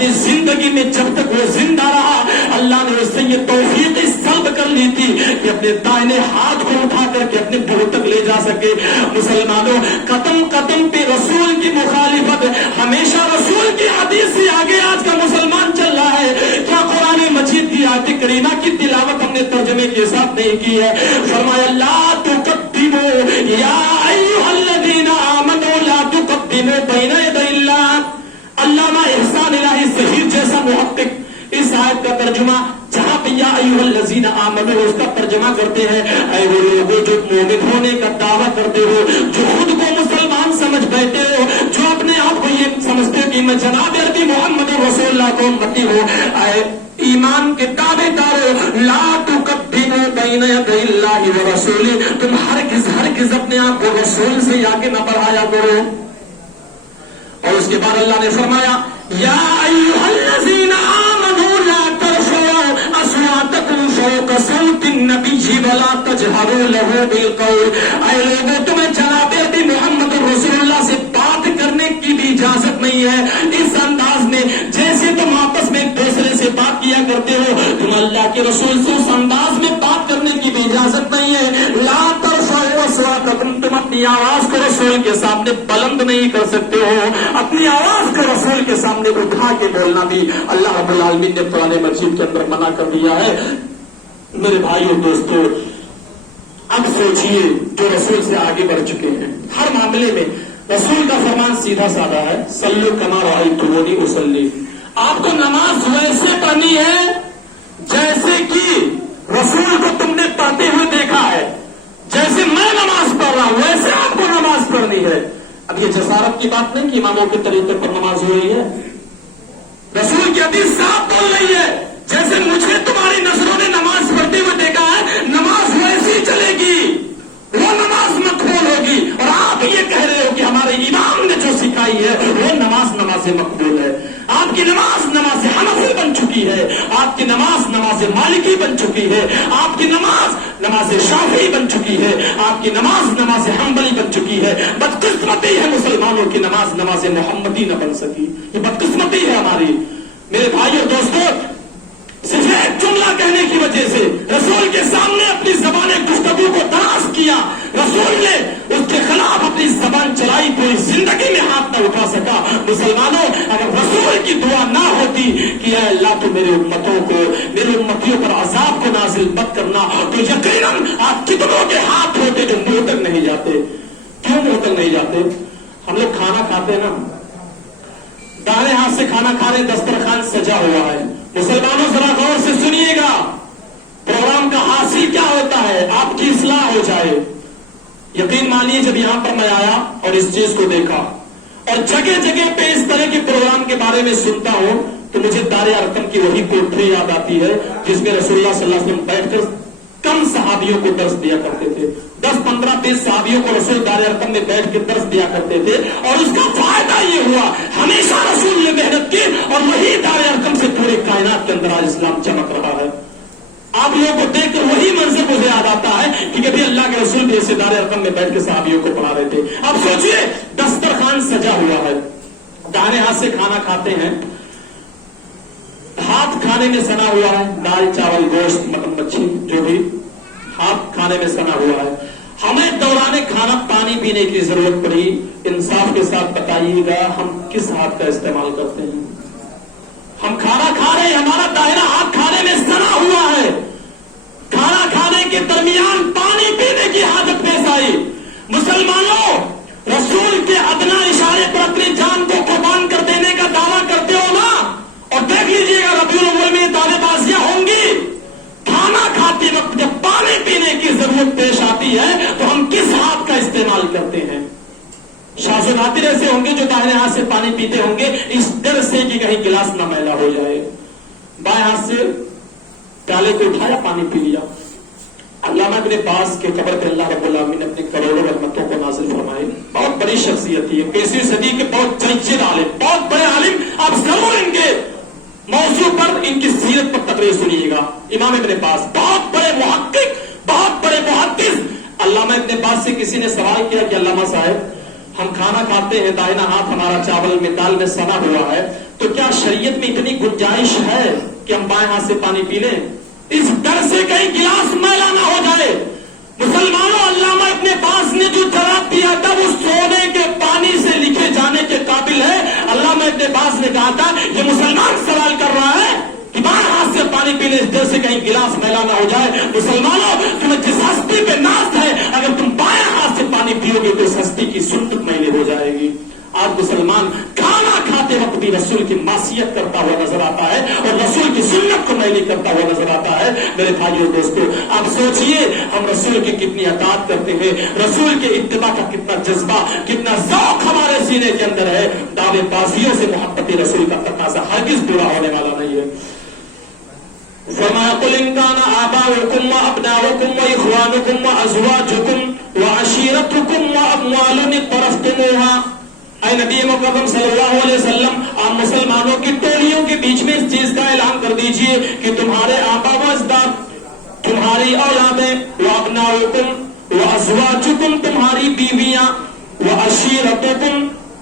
اپنی زندگی میں جب تک وہ زندہ رہا اللہ نے اس سے یہ توفیق سلب کر لی تھی کہ اپنے دائنے ہاتھ کو اٹھا کر کے اپنے بہو تک لے جا سکے. مسلمانوں قدم قدم پہ رسول کی مخالفت, ہمیشہ رسول کی حدیث سے آگے آج کا مسلمان چل رہا ہے. کیا قرآن مجید کی آیت کریمہ کی تلاوت ہم نے ترجمے کے ساتھ نہیں کی ہے؟ فرمایا لا تقدموا یا ایھا الذین آمنوا لا تقدموا بین یدی اللہ. علامہ احسان الہی ظہیر جیسا محقق اس آیت کا ترجمہ جہاں پہ یا ایھا الذین آمنوا اس کا ترجمہ کرتے ہیں اے وہ لوگوں جو مومن ہونے کا دعویٰ کرتے ہو, جو خود کو مسلمان سمجھ بیٹھے ہو, جو اپنے آپ کو یہ سمجھتے ہو کہ میں جناب عربی محمد رسول اللہ کو امتی ہو, اے ایمان کے دعوے دارو لا تقدموا بین یدی اللہ ورسولہ, تم ہرگز اپنے آپ کو رسول سے آگے نہ بڑھایا کرو. اور اس کے بعد اللہ نے فرمایا یا ایھا الذین آمنوا لا ترفعوا اصواتکم فوق صوت النبی ولا تجہروا لہ بالقول. اے لوگوں تمہیں جناب عربی محمد رسول اللہ سے بات کرنے کی بھی اجازت نہیں ہے اس انداز میں جیسے تم آپس میں ایک دوسرے سے بات کیا کرتے ہو. تم اللہ کے رسول سے اس انداز میں بات کرنے کی بھی اجازت نہیں ہے. لا ترفعوا اصواتکم, تم اپنی آواز کو رسول کے سامنے بلند نہیں کر سکتے ہو. اپنی آواز کو رسول کے سامنے اٹھا کے بولنا بھی اللہ رب العالمین نے قرآن مجید کے اندر منع کر دیا ہے. میرے بھائیو دوستو, اب سوچئے جو رسول سے آگے بڑھ چکے ہیں ہر معاملے میں, رسول کا فرمان سیدھا سادہ ہے صلو کما رأیتمونی اصلی. آپ کو نماز ویسے پڑھنی ہے جیسے کہ رسول کو تم نے پڑھتے ہوئے دیکھا ہے. جیسے میں نماز پڑھ رہا ہوں ویسے آپ کو نماز پڑھنی ہے. اب یہ جسارت کی بات نہیں کہ اماموں کے طریقے پر نماز ہو رہی ہے. رسول کی حدیث صاف بول رہی ہے جیسے مجھے تمہاری نظروں نے نماز پڑھتے ہوئے دیکھا ہے نماز ویسی چلے گی, وہ نماز مقبول ہوگی. اور آپ یہ کہہ رہے ہو کہ ہمارے امام نے جو سکھائی ہے وہ نماز مقبول ہے. آپ کی نماز نماز حنفی بن چکی ہے, آپ کی نماز نماز مالکی بن چکی ہے, آپ کی نماز نماز شافعی بن چکی ہے, آپ کی نماز نماز حنبلی بن چکی ہے. بدقسمتی ہے مسلمانوں کی نماز نماز محمدی نہ بن سکی, یہ بدقسمتی ہے ہماری. میرے بھائیو دوستو, صرف ایک جملہ کہنے کی وجہ سے رسول کے سامنے اپنی زبان گفتگو کو دراز کیا, رسول نے اس کے خلاف اپنی زبان چلائی, کوئی زندگی میں ہاتھ نہ اٹھا سکا. مسلمانوں, اگر رسول کی دعا نہ ہوتی کہ اے اللہ تو میرے امتوں کو, میرے امتیوں پر عذاب کو نازل مت کرنا, تو یقیناً آپ کتنوں کے ہاتھ ہوتے جو منہ تک نہیں جاتے. کیوں منہ تک نہیں جاتے؟ ہم لوگ کھانا کھاتے ہیں نا, دائیں ہاتھ سے کھانا کھا رہے, دسترخوان سجا ہوا ہے. مسلمانوں ذرا غور سے سنیے گا, پروگرام کا حاصل کیا ہوتا ہے؟ آپ کی اصلاح ہو جائے. یقین مانیے جب یہاں پر میں آیا اور اس چیز کو دیکھا اور جگہ جگہ پہ اس طرح کے پروگرام کے بارے میں سنتا ہوں تو مجھے دار ارقم کی وہی کوٹھری یاد آتی ہے جس میں رسول اللہ صلی اللہ علیہ وسلم بیٹھ کر کم صحابیوں کو درس دیا کرتے تھے. 10, 15, 20 صحابیوں کو رسول دار ارقم میں بیٹھ کے درس دیا کرتے تھے. اور اس کا فائدہ یہ ہوا ہمیشہ رسول نے محنت کی اور وہی دار ارقم سے پورے کائنات کے اندر آج اسلام چمک رہا ہے. آپ لوگوں کو دیکھ کر وہی منظر مجھے یاد آتا ہے کہ کبھی اللہ کے رسول بھی ایسے دار ارقم میں بیٹھ کے صحابیوں کو پڑھا رہے تھے. اب سوچئے دسترخوان سجا ہوا ہے, دائیں ہاتھ سے کھانا کھاتے ہیں, ہاتھ کھانے میں سنا ہوا ہے, دال چاول گوشت مٹن مچھی جو بھی ہاتھ کھانے میں سنا ہوا ہے. ہمیں دوران کھانا پانی پینے کی ضرورت پڑی, انصاف کے ساتھ بتائیے گا ہم کس ہاتھ کا استعمال کرتے ہیں؟ ہم کھانا کھا رہے ہیں, ہمارا دائرہ ہاتھ کھانے میں سنا ہوا ہے, کھانا کھانے کے درمیان پانی پینے کی حاجت پیش آئی. مسلمانوں, رسول کے ادنا اشارے پر اپنی جان کو قربان کر دینے کا دعویٰ کرتے ہو نا, اور دیکھ لیجیے گا ربیع الاول میں دعوے بازیاں ہوں گی. کھانا کھاتے وقت جب پانی پینے کی ضرورت پیش آتی ہے تو ہم کس ہاتھ کا استعمال کرتے ہیں؟ شاذ و نادر ایسے ہوں گے جو دائیں ہاتھ سے پانی پیتے ہوں گے اس ڈر سے کہ کہیں گلاس نہ میلا ہو جائے. بائیں ہاتھ سے پیالے کو اٹھایا, پانی پی لیا. علامہ ابن باز کے قبر پہ اللہ رب العالمین نے اپنے کروڑوں رحمتوں کو نازل فرمائے. بہت بڑی شخصیت تھی, 21ویں صدی کے بہت جلجل عالم, بہت بڑے عالم. آپ ضرور ان کے موضوع پر, ان کی سیرت پر تقریر سنیے گا. امام ابن باز بہت بڑے محقق, بہت بڑے محدث. علامہ ابن باز سے کسی نے سوال کیا کہ علامہ صاحب ہم کھانا کھاتے ہیں دائنا ہاتھ ہمارا چاول میں دال میں سنا ہوا ہے، تو کیا شریعت میں اتنی گنجائش ہے کہ ہم بائیں ہاتھ سے پانی پی لیں؟ اس ڈر سے کہیں گلاس میلا نہ ہو جائے۔ مسلمانوں، علامہ ابن باز نے جو جواب دیا تھا وہ سونے کے پانی سے لکھے جانے کے قابل ہے۔ علامہ ابن باز نے کہا تھا یہ مسلمان سوال کر رہا ہے کہ بائیں ہاتھ سے پانی پینے اس ڈر سے کہیں گلاس میلا نہ ہو جائے۔ مسلمانوں، تمہیں جس ہستی پہ ناز ہے، اگر تم بائیں ہاتھ سے پانی پیو گے تو اس ہستی کی سنت میلے ہو جائے گی۔ آج مسلمان کھانا کھاتے وقت بھی رسول کی معصیت کرتا ہوا نظر آتا ہے اور رسول کی سنت کو میلی کرتا ہوا نظر آتا ہے۔ میرے بھائیوں دوستو، آپ سوچئے ہم رسول کی کتنی اطاعت کرتے ہیں، رسول کے اتباع کا کتنا جذبہ، کتنا ذوق ہمارے سینے کے اندر ہے۔ دعوے بازیوں سے محبت رسول کا تقاضا ہرگز پورا ہونے والا نہیں ہے۔ فَمَا قُلْ إِنْ كَانَ آبَاؤُكُمْ وَأَبْنَاؤُكُمْ وَإِخْوَانُكُمْ وَأَزْوَاجُكُمْ وَعَشِيرَتُكُمْ وَأَمْوَالٌ اقْتَرَفْتُمُوهَا۔ اے نبی مکرم صلی اللہ علیہ وسلم، آپ مسلمانوں کی ٹولیوں کے بیچ میں اس چیز کا اعلان کر دیجئے کہ تمہارے آبا و اجداد، تمہاری اولادیں، وَأَبْنَاؤُكُمْ وَأَزْوَاجُكُمْ تمہاری بیویاں، وَعَشِيرَتُكُمْ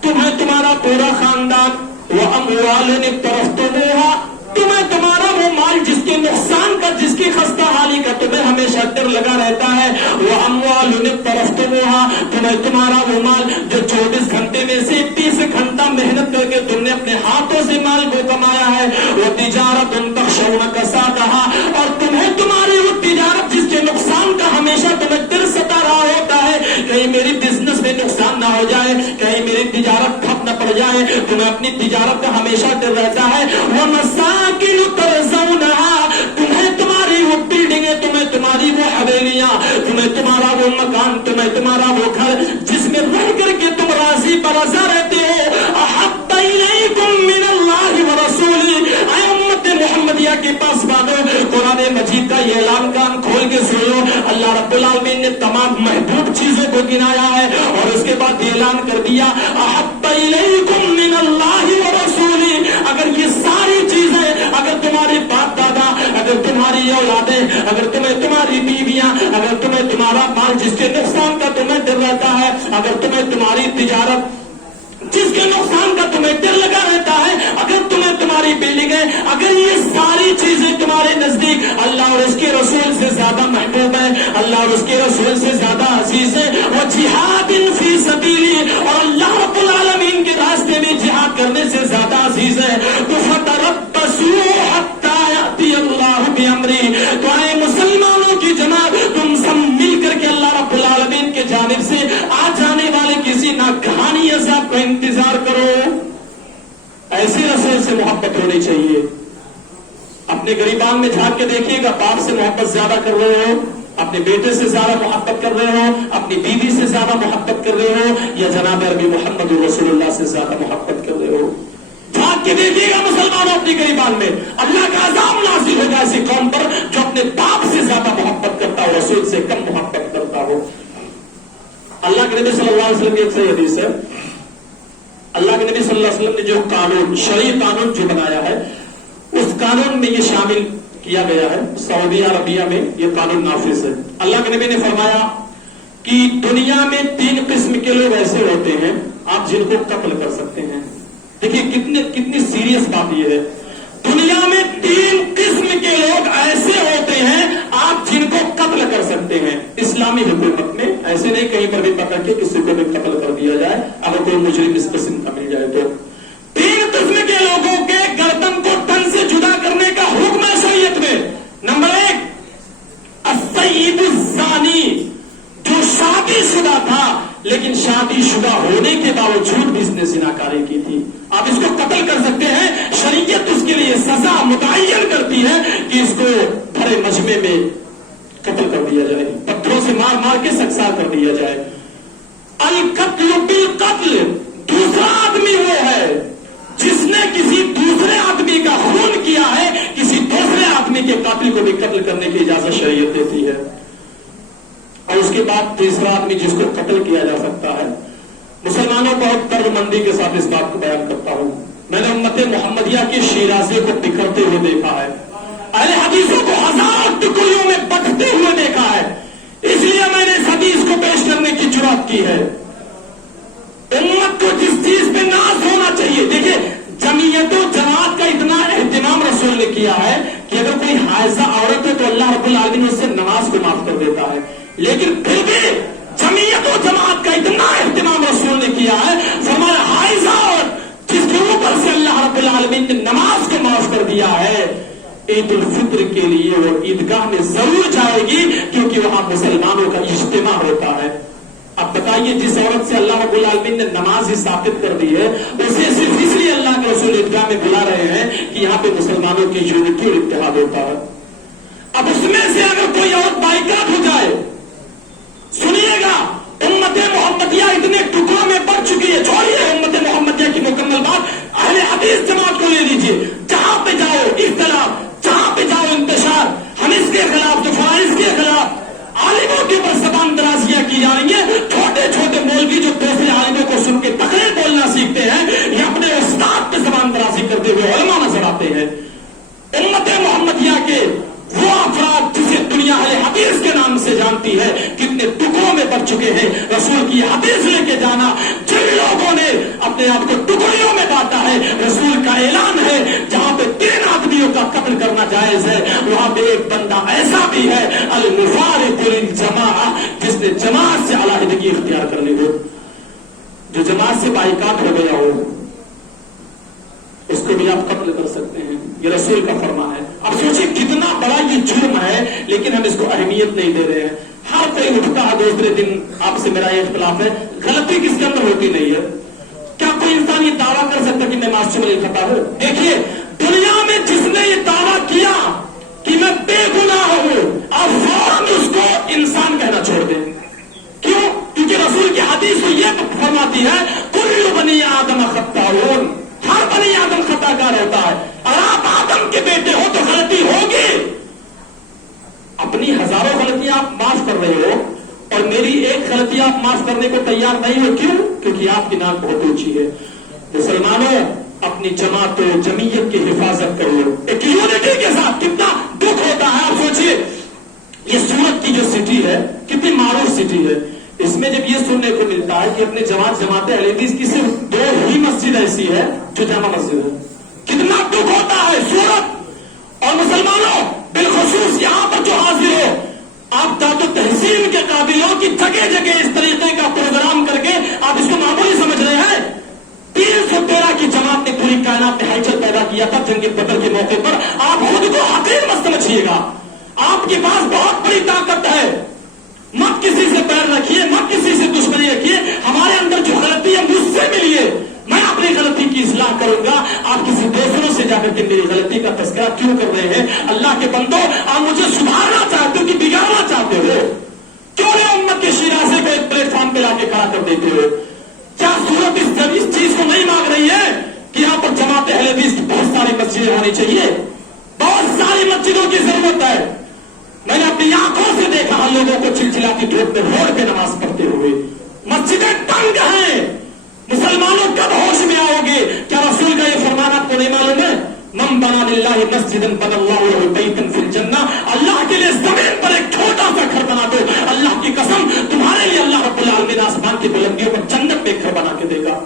تمہیں تمہارا پورا خاندان، وَأَمْوَالٌ اقْتَرَفْتُمُوهَا تمہیں تمہارا وہ مال جس کے نقصان کا، جس کی خستہ حالی کا تمہیں ہمیشہ ڈر لگا رہتا ہے، وَأَمْوَالٌ اقْتَرَفْتُمُوهَا تمہیں تمہارا وہ مال جو 24 گھنٹے میں سے 30 گھنٹہ محنت کر کے تم نے اپنے ہاتھوں سے مال کو کمایا ہے، وَتِجَارَةٌ تَخْشَوْنَ كَسَادَهَا اور تمہیں تمہاری وہ تجارت جس کے نقصان کا ہمیشہ تمہیں ڈر ستا رہا ہوتا ہے، کہیں میری بزنس میں نقصان نہ ہو جائے، کہیں میری تجارت ٹھپ نہ پڑ جائے، تمہیں اپنی تجارت کا ہمیشہ ڈر رہتا ہے، وَمَسَاكِنُ تَرْضَوْنَهَا تمہیں تمہاری وہ بلڈنگیں، تمہیں تمہاری وہ حویلیاں، تمہیں تمہارا وہ مکان، تمہیں تمہارا وہ گھر جس میں رہ کر کے تم راضی برضا رہتے ہو، احب الیکم من اللہ ورسولہ اے امت محمدیہ کے پاسبانوں، قرآن مجید کا یہ اعلان کان کھول کے سن لو۔ اللہ رب العالمین نے تمام محبوب چیزوں کو گنایا ہے اور اس کے بعد یہ اعلان کر دیا احب الیکم من اللہ ورسولہ۔ اگر یہ ساری چیزیں، اگر تمہارے باپ دادا، اگر تمہاری اولادیں، اگر تمہیں تمہاری بیویاں، اگر تمہیں تمہارا مال جس کے نقصان کا تمہیں ڈر رہتا ہے، اگر تمہیں تمہاری تجارت جس کے نقصان کا تمہیں ڈر لگا رہتا ہے، اگر تمہیں تمہاری بلڈنگیں، اگر یہ ساری چیزیں تمہارے نزدیک اللہ اور اس کے رسول سے زیادہ محبوب ہیں، اللہ اور اس کے رسول سے زیادہ عزیز ہیں، وہ جہاد فی سبیلی اور اللہ رب العالمین کے راستے میں جہاد کرنے سے زیادہ عزیز ہے، تو فتربصوا حتی یأتی اللہ بامرہ۔ تو اے مسلمانوں کی جماعت، تم سب مل کر کے اللہ رب العالمین کے جانب سے آ جانے والے کسی ناگہانی عذاب کا انتظار کرو۔ ایسے رسول سے محبت ہونی چاہیے۔ اپنے گریبان میں جھانک کے دیکھیے گا، باپ سے محبت زیادہ کر رہے ہو، اپنے بیٹے سے زیادہ محبت کر رہے ہو، اپنی بیوی سے زیادہ محبت کر رہے ہو، یا جناب عربی محمد رسول اللہ سے زیادہ محبت کر رہے ہو؟ جھانک کے دیکھیے گا مسلمانوں اپنی گریبان میں، اللہ کا عذاب نازل ہوگا ایسی قوم پر جو اپنے باپ سے زیادہ محبت کرتا ہو، رسول سے کم محبت کرتا ہو۔ اللہ کے نبی صلی اللہ علیہ وسلم کی ایک صحیح حدیث ہے، اللہ کے نبی صلی اللہ علیہ وسلم نے جو قانون، شرعی قانون جو بنایا ہے، اس قانون میں یہ شامل کیا گیا ہے، سعودی عربیہ میں یہ قانون نافذ ہے۔ اللہ کے نبی نے فرمایا کہ دنیا میں 3 قسم کے لوگ ایسے ہوتے ہیں آپ جن کو قتل کر سکتے ہیں۔ دیکھیے کتنی سیریس بات یہ ہے، دنیا میں 3 قسم کے لوگ ایسے ہوتے ہیں آپ جن کو قتل کر سکتے ہیں۔ اسلامی حکومت میں ایسے نہیں کہیں پر بھی پکڑ کے کسی کو بھی قتل کر دیا جائے اگر کوئی مجرم اس قسم کا مل جائے تو۔ 3 قسم کے لوگوں کے گردن کو تن سے جدا کرنے کا حکم ہے شریعت میں۔ نمبر 1 السید الزانی، جو شادی شدہ تھا لیکن شادی شدہ ہونے کے باوجود بھی اس نے زناکاری کی تھی، آپ اس کو قتل کر سکتے ہیں۔ شریعت اس کے لیے سزا متعین کرتی ہے کہ اس کو بڑے مجمع میں قتل کر دیا جائے، پتھروں سے مار مار کے سنسار کر دیا جائے۔ القتل بالقتل، دوسرا آدمی وہ ہے جس نے کسی دوسرے آدمی کا خون کیا ہے، کسی دوسرے آدمی کے قاتل کو بھی قتل کرنے کی اجازت شریعت دیتی ہے۔ اور اس کے بعد تیسرا آدمی جس کو قتل کیا جا سکتا ہے۔ مسلمانوں بہت درمندی کے ساتھ اس بات کو بیان کرتا ہوں، میں نے امت محمدیہ کے شیرازے کو بکھرتے ہوئے دیکھا ہے، اہل حدیثوں کو ہزار ٹکڑیوں میں بٹتے ہوئے دیکھا ہے، اس لیے میں نے اس حدیث کو پیش کرنے کی جرات کی ہے۔ چیز پہ ناز ہونا چاہیے. دیکھیے جمعیت و جماعت کا اتنا اہتمام رسول نے کیا ہے کہ اگر کوئی حائضہ عورت ہے تو اللہ رب العالمین اس سے نماز کو معاف کر دیتا ہے. لیکن پھر بھی جمعیت و جماعت کا اتنا اہتمام رسول نے کیا ہے، فرمایا حائضہ عورت جس کے اوپر سے اللہ رب العالمین نے نماز کو معاف کر دیا ہے، عید الفطر کے لیے وہ عیدگاہ میں ضرور جائے گی، کیونکہ وہاں مسلمانوں کا اجتماع ہوتا ہے. اب بتائیے جس عورت سے اللہ رب العالمین نے نماز ہی ثابت کر دی ہے، اسے صرف اس لیے اللہ کے رسول عیدگاہ میں بلا رہے ہیں کہ یہاں پہ مسلمانوں کی یونٹی اور اتحاد ہوتا ہے. اب اس میں سے اگر کوئی عورت بائیکاٹ ہو جائے، سنیے گا امت محمدیہ اتنے ٹکڑوں میں بڑھ چکی ہے. چھوڑیے امت محمدیہ کی مکمل بات، اہل حدیث جماعت کو لے لیجیے. جہاں پہ جاؤ اختلاف، جہاں پہ جاؤ انتشار، ہم اس کے خلاف تو فرائض کے خلاف، عالموں کے اوپر زبان درازیاں کی جا رہی ہیں. چھوٹے چھوٹے مولوی جو دوسرے عالموں کو سن کے تقریر بولنا سیکھتے ہیں، یہ اپنے استاد پہ زبان درازی کرتے ہوئے علماء نظر آتے ہیں. امت محمدیہ کے وہ افراد جسے دنیا حدیث کے نام سے جانتی ہے کتنے ٹکڑوں میں بڑھ چکے ہیں. رسول کی حدیث لے کے جانا، جن لوگوں نے اپنے آپ کو ٹکڑیوں میں بانٹا ہے، رسول کا اعلان ہے جہاں پہ 3 آدمیوں کا قتل کرنا جائز ہے، وہاں پہ ایک بندہ ایسا بھی ہے المفارق للجماعہ، جس نے جماعت سے علیحدگی اختیار کر لی ہو. جو جماعت سے بائیکاٹ ہو گیا ہو اس کو بھی آپ قتل کر سکتے ہیں. یہ رسول کا فرمان ہے. اب سوچیں کتنا بڑا یہ جرم ہے، لیکن ہم اس کو اہمیت نہیں دے رہے ہیں. ہر کوئی اٹھتا ہے دوسرے دن، آپ سے میرا یہ اختلاف ہے، غلطی کس کے اندر ہوتی نہیں ہے. کیا کوئی انسان یہ دعویٰ کر سکتا کہ میں معصوم نہیں خطا ہوں؟ دیکھیے دنیا میں جس نے یہ دعویٰ کیا کہ میں بے گناہ ہوں، آپ فوراً اس کو انسان کہنا چھوڑ دیں. کیوں؟ کیونکہ رسول کی حدیث تو یہ فرماتی ہے کل بنی آدم خطاؤن، ہر بنی آدم خطا کار ہوتا ہے. اور آپ آدم کے بیٹے ہو تو غلطی ہوگی. اپنی ہزاروں غلطیاں آپ معاف کر رہے ہو اور میری ایک غلطی آپ معاف کرنے کو تیار نہیں ہو. کیوں؟ کیونکہ آپ کی ناک بہت اونچی ہے. مسلمانوں اپنی جماعت و جمعیت کی حفاظت کرو ایک یونٹی کے ساتھ. کتنا دکھ ہوتا ہے آپ سوچئے، یہ سورت کی جو سٹی ہے کتنی معروف سٹی ہے، اس میں جب یہ سننے کو ملتا ہے کہ اپنے جماعت اہل حدیث کی صرف 2 ہی مسجد ایسی ہے جو جامع مسجد ہے، کتنا دکھ ہوتا ہے. سورت اور مسلمانوں بالخصوص یہاں پر جو حاضر ہو، آپ داد و تحسین کے قابل ہو کہ جگہ جگہ اس طریقے کا پروگرام کر کے آپ اس کو معمولی سمجھ رہے ہیں. 313 کی جماعت نے پوری کائنات میں ہلچل پیدا کیا تھا جنگ بدر کے موقع پر. آپ خود کو حقیر مت سمجھیے گا، آپ کے پاس بہت بڑی طاقت ہے. مت کسی سے پیر رکھیے، مت کسی سے دشمنی رکھیے. ہمارے اندر جو غلطی ہے مجھ سے ملیے، میں اپنی غلطی کی اصلاح کروں گا. آپ کسی دوسروں سے جا کر کے میری غلطی کا تذکرہ کیوں کر رہے ہیں؟ اللہ کے بندو، آپ مجھے سدھارنا چاہتے ہو کہ بگاڑنا چاہتے ہو؟ کیوں نہیں امت کے شیرازے کو ایک پلیٹ فارم پہ لا کے کھڑا کر دیتے ہو؟ کیا صورت اس چیز کو نہیں مانگ رہی ہے کہ یہاں پر جماعت اہل حدیث کی بہت ساری مسجدیں ہونی چاہیے؟ بہت ساری مسجدوں کی ضرورت ہے. میں نے اپنی آنکھوں سے دیکھا لوگوں کو چلچلاتی دھوپ میں روڈ پہ نماز پڑھتے ہوئے. مسجدیں تنگ ہیں. مسلمانوں کب ہوش میں آؤ گے؟ کیا رسول کا یہ فرمان آپ کو نہیں معلوم ہے؟ من بنا للہ مسجدا بنى اللہ له بیتا فی الجنہ. اللہ کے لیے زمین پر ایک چھوٹا سا گھر بنا دو، اللہ کی قسم تمہارے لیے اللہ رب العالمین آسمان کی بلندیوں پر جنت میں ایک گھر بنا کے دے گا.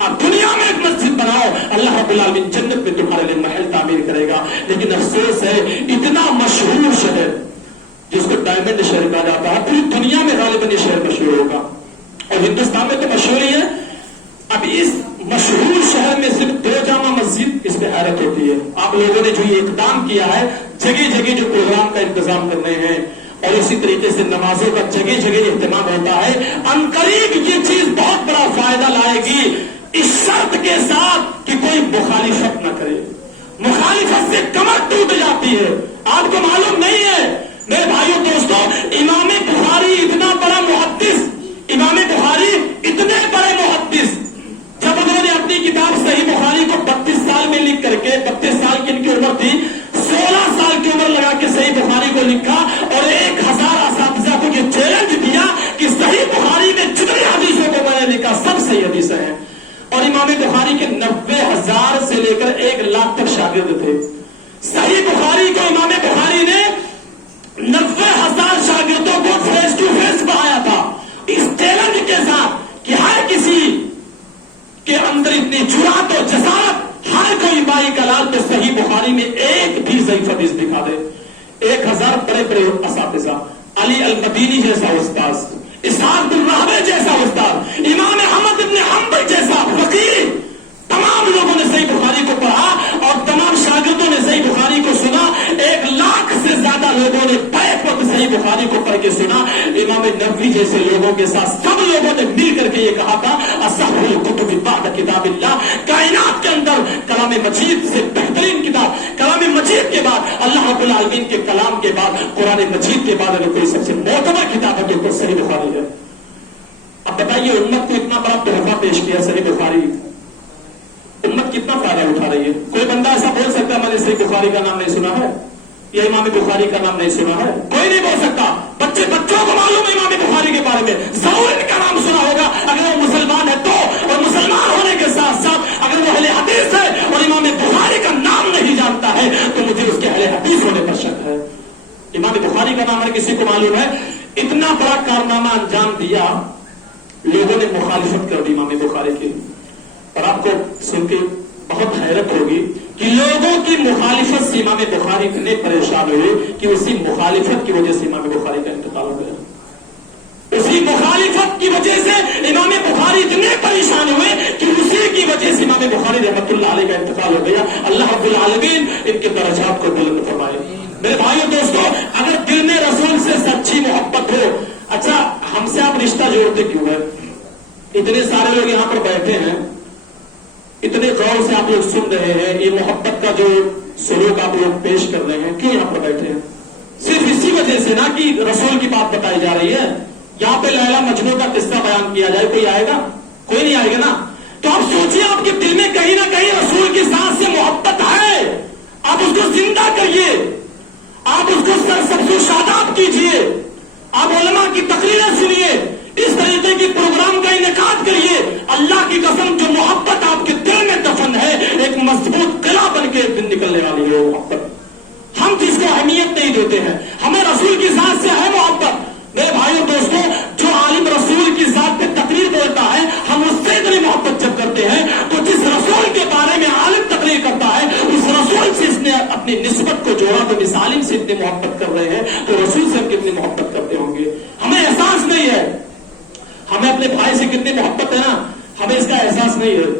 آپ دنیا میں ایک مسجد بناؤ، اللہ رب العالمین جنت میں تمہارے لیے محل تعمیر کرے گا. لیکن افسوس ہے اتنا مشہور شہر جس کو ڈائمنڈ شہر کہا جاتا ہے، پوری دنیا میں غالباً یہ شہر مشہور ہوگا اور ہندوستان میں تو مشہور ہی ہے. اب اس مشہور شہر میں صرف 2 جامع مسجد، اس پہ حیرت ہوتی ہے. آپ لوگوں نے جو یہ اقدام کیا ہے، جگہ جگہ جو پروگرام کا انتظام کر رہے ہیں اور اسی طریقے سے نمازوں کا جگہ جگہ اہتمام ہوتا ہے، عنقریب یہ چیز بہت بڑا فائدہ لائے گی، اس شرط کے ساتھ کہ کوئی مخالفت نہ کرے. مخالفت سے کمر ٹوٹ جاتی ہے. آپ کو معلوم نہیں ہے میرے بھائیوں دوستوں، امام بخاری اتنا بڑا محدث، امام بخاری اتنے بڑے محدث، جب انہوں نے اپنی کتاب صحیح بخاری کو 32 سال میں لکھ کر کے، 32 سال کی ان کی عمر تھی، 16 سال کی عمر لگا کے صحیح بخاری کو لکھا اور 1000 اساتذہ کو یہ چیلنج دیا کہ صحیح بخاری میں جتنی حدیثوں کو میں نے لکھا سب صحیح حدیثیں ہیں. اور امام بخاری کے 90,000 سے لے کر 1,00,000 تک شاگرد تھے. صحیح بخاری کو امام بخاری نے 90,000 شاگردوں کو فیس ٹو فیس پڑھایا تھا، اس چیلنج کے ساتھ کہ ہر کسی کے اتنی جرات و جسارت، ہر کوئی بائی کلال پہ صحیح بخاری میں ایک بھی ضعیف حدیث دکھا دے. 1000 بڑے بڑے اساتذہ، علی المدینی جیسا استاد، اسحاق بن راہوے جیسا استاد، امام احمد بن حنبل جیسا فقیہ، تمام لوگوں نے صحیح بخاری کو پڑھا اور تمام شاگردوں نے صحیح بخاری کو سنا. 1,00,000 سے زیادہ لوگوں نے بیک وقت صحیح بخاری کو پڑھ کے سنا. امام نووی جیسے لوگوں کے ساتھ سب لوگوں نے مل کر کے یہ کہا تھا اصح الکتب بعد کتاب اللہ، کائنات کے اندر کلام مجید سے بہترین کتاب، کلام مجید کے بعد اللہ رب العالمین کے کلام کے بعد قرآن مجید کے بعد اگر کوئی سب سے معتبر کتاب ہے تو صحیح بخاری ہے. اب بتائیے امت کو اتنا بڑا تحفہ پیش کیا صحیح بخاری، امت کتنا فائدہ اٹھا رہی ہے. کوئی بندہ ایسا بول سکتا ہے میں نے صحیح بخاری کا نام نہیں سنا ہے یا امام بخاری کا نام نہیں سنا ہے؟ کوئی نہیں بول سکتا. بچوں کو معلوم ہے امام بخاری کے بارے میں، ضرور ان کا نام سنا ہوگا اگر وہ مسلمان ہے تو، اور مسلمان ہونے کے ساتھ ساتھ اگر وہ اہل حدیث ہے اور امام بخاری کا نام نہیں جانتا ہے تو مجھے اس کے اہل حدیث ہونے پر شک ہے. امام بخاری کا نام ہر کسی کو معلوم ہے. اتنا بڑا کارنامہ انجام دیا، لوگوں نے مخالفت کر دی امام بخاری کی. اور آپ کو سن کے بہت حیرت ہوگی کہ لوگوں کی مخالفت سے امام بخاری اتنے پریشان ہوئے کہ اسی مخالفت کی وجہ سے امام بخاری کا انتقال ہو گیا. اسی مخالفت کی وجہ سے امام بخاری اتنے پریشان ہوئے کہ اسی کی وجہ سے امام بخاری رحمۃ اللہ علیہ کا انتقال ہو گیا. اللہ رب العالمین ان کے درجات کو بلند فرمائے. میرے بھائیو دوستو، اگر دل میں رسول سے سچی محبت ہو، اچھا ہم سے آپ رشتہ جوڑتے کیوں ہے؟ اتنے سارے لوگ یہاں پر بیٹھے ہیں، اتنے غور سے آپ لوگ سن رہے ہیں، یہ محبت کا جو سلوک آپ لوگ پیش کر رہے ہیں، کیوں یہاں پر بیٹھے ہیں؟ صرف اسی وجہ سے نا کہ رسول کی بات بتائی جا رہی ہے. یہاں پہ لیلا مجنوں کا قصہ بیان کیا جائے، کوئی آئے گا؟ کوئی نہیں آئے گا نا. تو آپ سوچیے آپ کے دل میں کہیں نہ کہیں رسول کی ذات سے محبت ہے، آپ اس کو زندہ کریے، آپ اس کو سرسبز و شاداب کیجیے، آپ علماء کی تقریریں سنیے، اس طریقے کی پروگرام کا انعقاد کریے. اللہ کی قسم جو محبت آپ کے دل میں دفن ہے ایک مضبوط قلعہ بن کے ایک دن نکلنے والی ہے وہ محبت. ہم جس کو اہمیت نہیں دیتے ہیں، ہمیں رسول کی ذات سے ہے محبت. میرے بھائیوں دوستوں، جو عالم رسول کی ذات پہ تقریر بولتا ہے ہم اس سے اتنی محبت جب کرتے ہیں تو جس رسول کے بارے میں عالم تقریر کرتا ہے اس رسول سے اس نے اپنی نسبت کو جوڑا تو اس عالم سے اتنی محبت کر رہے ہیں تو رسول سے ہم کتنی محبت کرتے ہوں گے. ہمیں احساس نہیں ہے، ہمیں اپنے بھائی سے کتنی محبت ہے نا، ہمیں اس کا احساس نہیں ہے.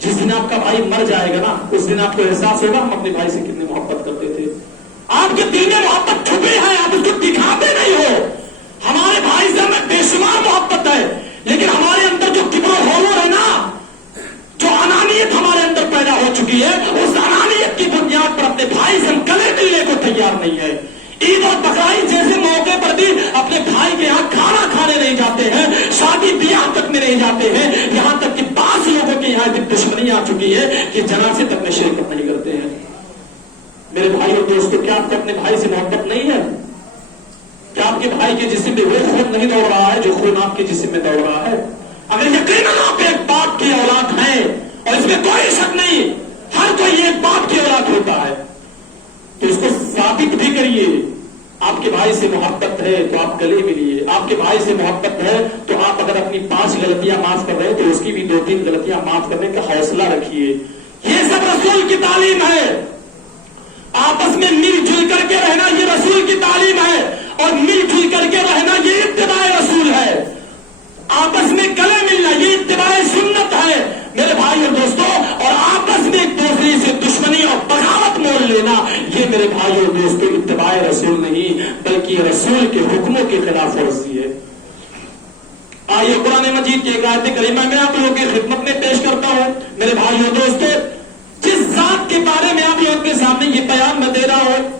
جس دن آپ کا بھائی مر جائے گا نا اس دن آپ کو احساس ہوگا ہم اپنے بھائی سے کتنی محبت کرتے تھے. آپ کے دل میں محبت چھپی ہے، آپ اس کو دکھاتے نہیں ہو. ہمارے بھائی سے ہمیں بے شمار محبت ہے، لیکن ہمارے اندر جو کبر و غرور ہے نا، جو انانیت ہمارے اندر پیدا ہو چکی ہے، اس انانیت کی بنیاد پر اپنے بھائی سے ہم گلے ملنے کو تیار نہیں ہے. عید اور بقرعید جیسے موقع پر بھی اپنے بھائی کے یہاں کھانا کھانے نہیں جاتے ہیں، شادی بیاہ تک میں نہیں جاتے ہیں، یہاں تک کہ بعض لوگوں کے یہاں اتنی دشمنی آ چکی ہے کہ جنازے تک میں شرکت نہیں کرتے ہیں. میرے بھائی اور دوستو، کیا آپ کو اپنے بھائی سے محبت نہیں ہے؟ کیا آپ کے بھائی کے جسم میں وہ خون نہیں دوڑ رہا ہے جو خون آپ کے جسم میں دوڑ رہا ہے؟ اگر یقیناً آپ ایک باپ کی اولاد ہیں اور اس میں کوئی شک نہیں، ہر کوئی ایک باپ کی اولاد ہوتا ہے، تو اس کو ثابت بھی کریے. آپ کے بھائی سے محبت ہے تو آپ گلے ملیے. آپ کے بھائی سے محبت ہے تو آپ اگر اپنی 5 غلطیاں معاف کر رہے ہیں تو اس کی بھی 2-3 غلطیاں معاف کرنے کا حوصلہ رکھیے. یہ سب رسول کی تعلیم ہے. آپس میں مل جل کر کے رہنا یہ رسول کی تعلیم ہے، اور مل جل کر کے رہنا یہ اتباع رسول ہے. آپس میں گلے ملنا یہ اتباع سنت ہے میرے بھائی اور دوستوں. اور آپس میں ایک دوسرے سے دشمنی اور بغاوت مول لینا یہ میرے بھائی اور دوستوں اتباع رسول نہیں بلکہ یہ رسول کے حکموں کی خلاف ورزی ہے. آئیے قرآن مجید کی ایک آیت کریمہ میں آپ لوگوں کی خدمت میں پیش کرتا ہوں. میرے بھائی اور دوستوں، جس ذات کے بارے میں آپ لوگوں کے سامنے یہ بیان میں دے رہا ہوں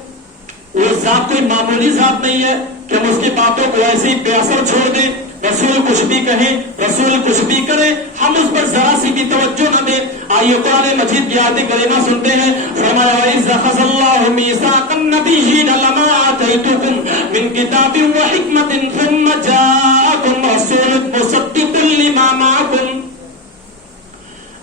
وہ ذات کوئی معمولی ذات نہیں ہے کہ ہم اس کی باتوں کو ایسے ہی بے اثر چھوڑ دیں. رسول کچھ بھی کہیں، رسول کچھ بھی کرے، ہم اس پر ذرا سی بھی توجہ نہ دیں. آئیے قرآن مجید کی آیت کریمہ سنتے ہیں. فرمایا وَإِذْ أَخَذَ اللَّهُ مِيثَاقَ النَّبِيِّينَ لَمَا آتَيْتُكُم مِّن كِتَابٍ وَحِكْمَةٍ ثُمَّ جَاءَكُمْ رَسُولٌ مُصَدِّقٌ لِّمَا مَعَكُمْ.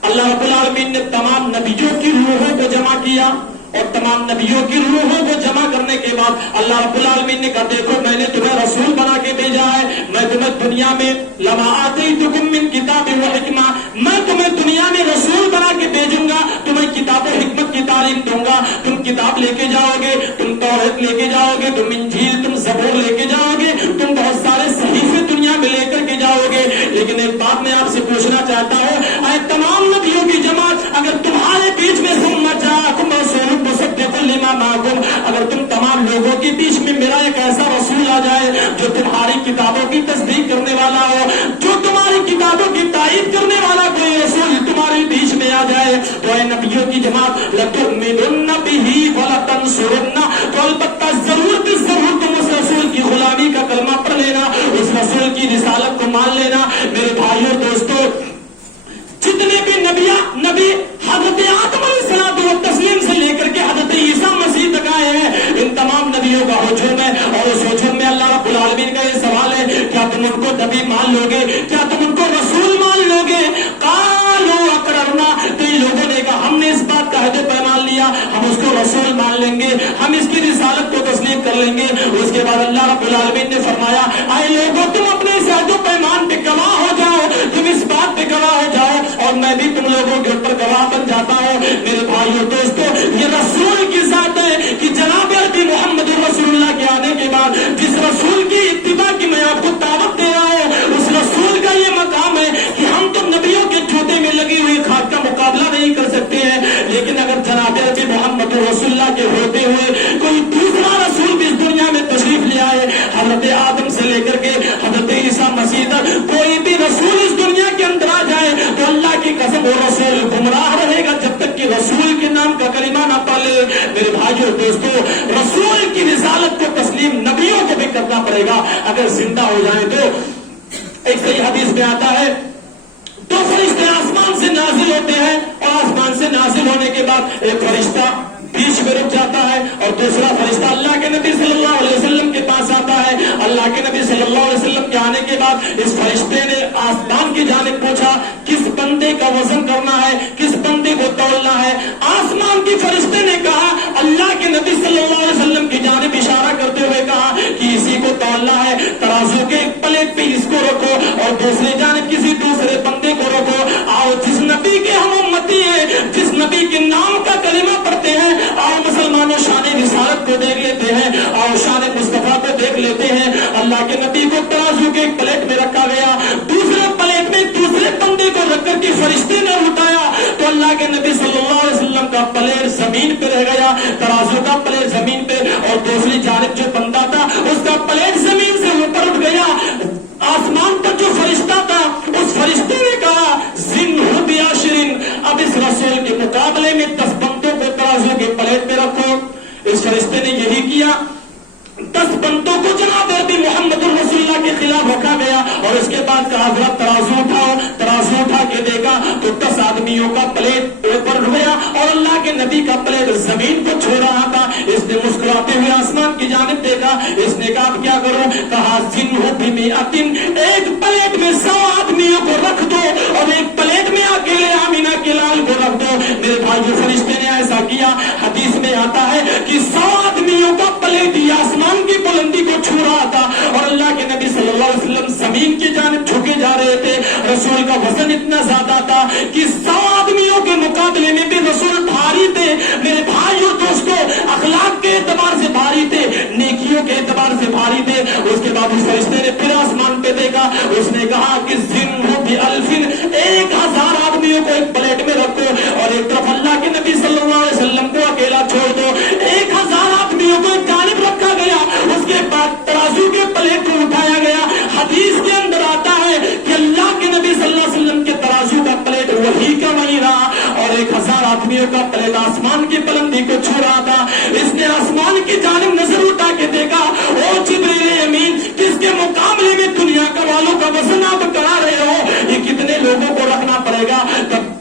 اللہ رب العالمین نے تمام نبیوں کی روحوں کو جمع کیا اور تمام نبیوں کی روحوں کو جمع کرنے کے بعد اللہ رب العالمین نے کہا دیکھو میں نے تمہیں رسول بنا کے بھیجا ہے. میں تمہیں دنیا میں لما آتیتکم من کتاب و حکمہ، میں تمہیں دنیا میں رسول بنا کے بھیجوں گا, تمہیں کتاب و حکمت کی تعلیم دوں گا, تم کتاب لے کے جاؤ گے, تم توریت لے کے جاؤ گے, تم انجیل, تم زبور لے کے جاؤ گے, تم بہت سارے صحیفے دنیا میں لے کر کے جاؤ گے. لیکن ایک بات میں آپ سے پوچھنا چاہتا ہوں, اے تمام نبیوں کی جماعت, اگر تمہارے بیچ میں اگر تم تمام لوگوں کے بیچ میں میرا ایک ایسا رسول آ جائے جو تمہاری کتابوں کی تصدیق کرنے والا ہو, جو تمہاری کتابوں کی تائید کرنے والا کوئی رسول تمہارے بیچ میں آ جائے, تو اے نبیوں کی جماعت, لَتُؤْمِنُنَّ بِهِ وَلَتَنْصُرُنَّ, تو البتہ ضرور بھی ضرور تم اس رسول کی غلامی کا کلمہ پڑھ لینا, اس رسول کی رسالت کو مان لینا. میرے بھائیوں دوستوں, جتنے بھی نبی حضرت آدم علیہ الصلوۃ والتسلیم سے لے کر کے حضرت عیسیٰ مسیح تک آئے ہیں, ان تمام نبیوں کا ہجوم ہے. اور اس ہجوم میں اللہ رب العالمین کا یہ سوال ہے, کیا تم ان کو نبی مان لو گے, کیا تم ان کو رسول مان لو گے؟ قالوا اقررنا, تو ان لوگوں نے کہا ہم نے اس بات کا عہد و پیمان لیا, ہم اس کو رسول مان لیں گے, ہم اس کی رسالت کو تسلیم کر لیں گے. اس کے بعد اللہ رب العالمین نے فرمایا, اے لوگوں تم اپنے اس عہد و پیمان پہ گواہ ہو جاؤ, تم اس بات پہ گواہ ہو جاؤ, اور میں بھی تم لوگوں کے اوپر گواہ بن جاتا ہوں. میرے بھائیوں دوستوں, یہ رسول کی ذات ہے کہ جناب عربی محمد رسول اللہ کے آنے کے بعد جس رسول کی اتباع کی میں آپ کو دعوت دے رہا ہوں, اس رسول کا یہ مقام ہے کہ ہم تو نبیوں کے جوتے میں لگی ہوئی خاک کا مقابلہ نہیں کر سکتے ہیں, لیکن اگر جناب عربی محمد رسول اللہ کے ہوتے ہوئے کوئی دوسرا رسول بھی اس دنیا میں تشریف لے آئے, حضرت آدم سے لے کر کے حضرت عیسیٰ مسیح تک کوئی بھی رسول اس دنیا کے اندر آ جائے, تو اللہ کی قسم وہ رسول گمراہ رہے گا جب تک کہ رسول کے نام کا کلمہ نہ پڑھ لے. میرے بھائیوں دوستوں, رسول کی رسالت کو تسلیم نبیوں کو بھی کرنا پڑے گا اگر زندہ ہو جائیں تو. ایک صحیح حدیث میں آتا ہے, دو فرشتے آسمان سے نازل ہوتے ہیں, اور آسمان سے نازل ہونے کے بعد ایک فرشتہ بیچ میں رک جاتا ہے, اور دوسرا فرشتہ اللہ کے نبی صلی اللہ علیہ وسلم کے پاس آتا ہے. اللہ کے نبی صلی اللہ علیہ وسلم کے آنے کے بعد اس فرشتے نے آسمان کی جانب پوچھا, کس بندے کا وزن کرنا ہے, کس بندے کو تولنا ہے؟ آسمان کی فرشتے نے کہا, اللہ کے نبی صلی اللہ علیہ وسلم کی جانب اشارہ کرتے ہوئے کہا کہ اسی کو تولنا ہے, ترازو کے ایک پلیٹ پہ اس کو رکھو اور دوسری جانب کسی دوسرے بندے کو رکھو. آؤ جس نبی کے ہم امتی ہیں, جس نبی کے نام کا کلمہ پڑھتے ہیں, آؤ مسلمانوں شان رسالت کو دیکھ لیتے ہیں, آؤ شان مصطفیٰ کو دیکھ لیتے ہیں. اللہ کے نبی کو ترازو کے ایک پلیٹ میں رکھا گیا, دوسرے پلیٹ میں دوسرے بندے کو رکھ کر کے فرشتے نے اٹھایا, تو اللہ کے نبی صلی اللہ علیہ وسلم کا پلیٹ زمین پہ رہ گیا, ترازو کا پلیٹ زمین پہ, اور دوسری جانب جو بندہ تھا اس کا پلیٹ زمین سے اوپر اٹھ گیا. آسمان پر جو فرشتہ تھا اس فرشتے نے کہا, زنہ بعشر, اب اس رسول کے مقابلے میں 10 بندوں کو ترازو کے پلیٹ میں رکھو. اس فرشتے نے یہی کیا, 10 بندوں کو جناب عربی محمد رسول اللہ کے خلاف رکھا گیا, اور اس کے بعد کہا حضرت ترازو اٹھاؤ. ترازو اٹھا کے دیکھا تو 10 آدمیوں کا پلیٹ اوپر گیا, اور اللہ کے نبی کا پلیٹ زمین کو چھو رہا تھا. اس نے مسکراتے ہوئے آسمان کی جانب دیکھا, اس نے کہا کیا کروں؟ کہا زنہ بمئۃ, ایک پلیٹ میں 100 آدمیوں کو رکھ دو, اور ایک پلیٹ میں اکیلے آمینہ کے لال کو رکھ دو. میرے بھائیو, فرشتے نے ایسا کیا. حدیث میں آتا ہے کہ 100 آدمیوں کا پلیٹ ہی آسمان کی بلندی کو چھو رہا تھا, اور اللہ کے نبی صلی اللہ علیہ وسلم زمین کی جانب جھکے جا رہے تھے. رسول کا وزن اتنا زیادہ تھا کہ 100 آدمیوں کے مقابلے میں بھی رسول بھاری تھے. میرے بھائیو دوستو, اخلاق کے اعتبار سے بھاری تھے, نیکیوں کے اعتبار سے بھاری تھے. اس کے بعد اس فرشتے نے پھر آسمان پہ دیکھا, اس نے کہا کہ زنہ بألف, 1000 آدمیوں کو ایک پلیٹ میں رکھو, اور ایک طرف اللہ کے نبی صلی اللہ علیہ وسلم کو اکیلا چھوڑ دو. 1000 آدمیوں کو ایک جانب رکھا گیا, اس کے بعد ترازو کے پلیٹ کو اٹھایا گیا. حدیث کے اندر آتا ہے کہ اللہ کے نبی صلی اللہ علیہ وسلم کے ترازو کا پلیٹ وہی کا وہی رہا, اور 1000 آدمیوں کا پلیٹ آسمان کی بلندی کو چھو رہا تھا. اس نے آسمان کی جانب نظر اٹھا کے دیکھا, او جبریل امین, کس کے مقابلے میں دنیا کا والوں کا وزن آپ کرا رہے ہو, یہ کتنے لوگوں کو رکھنا پڑے گا؟ تب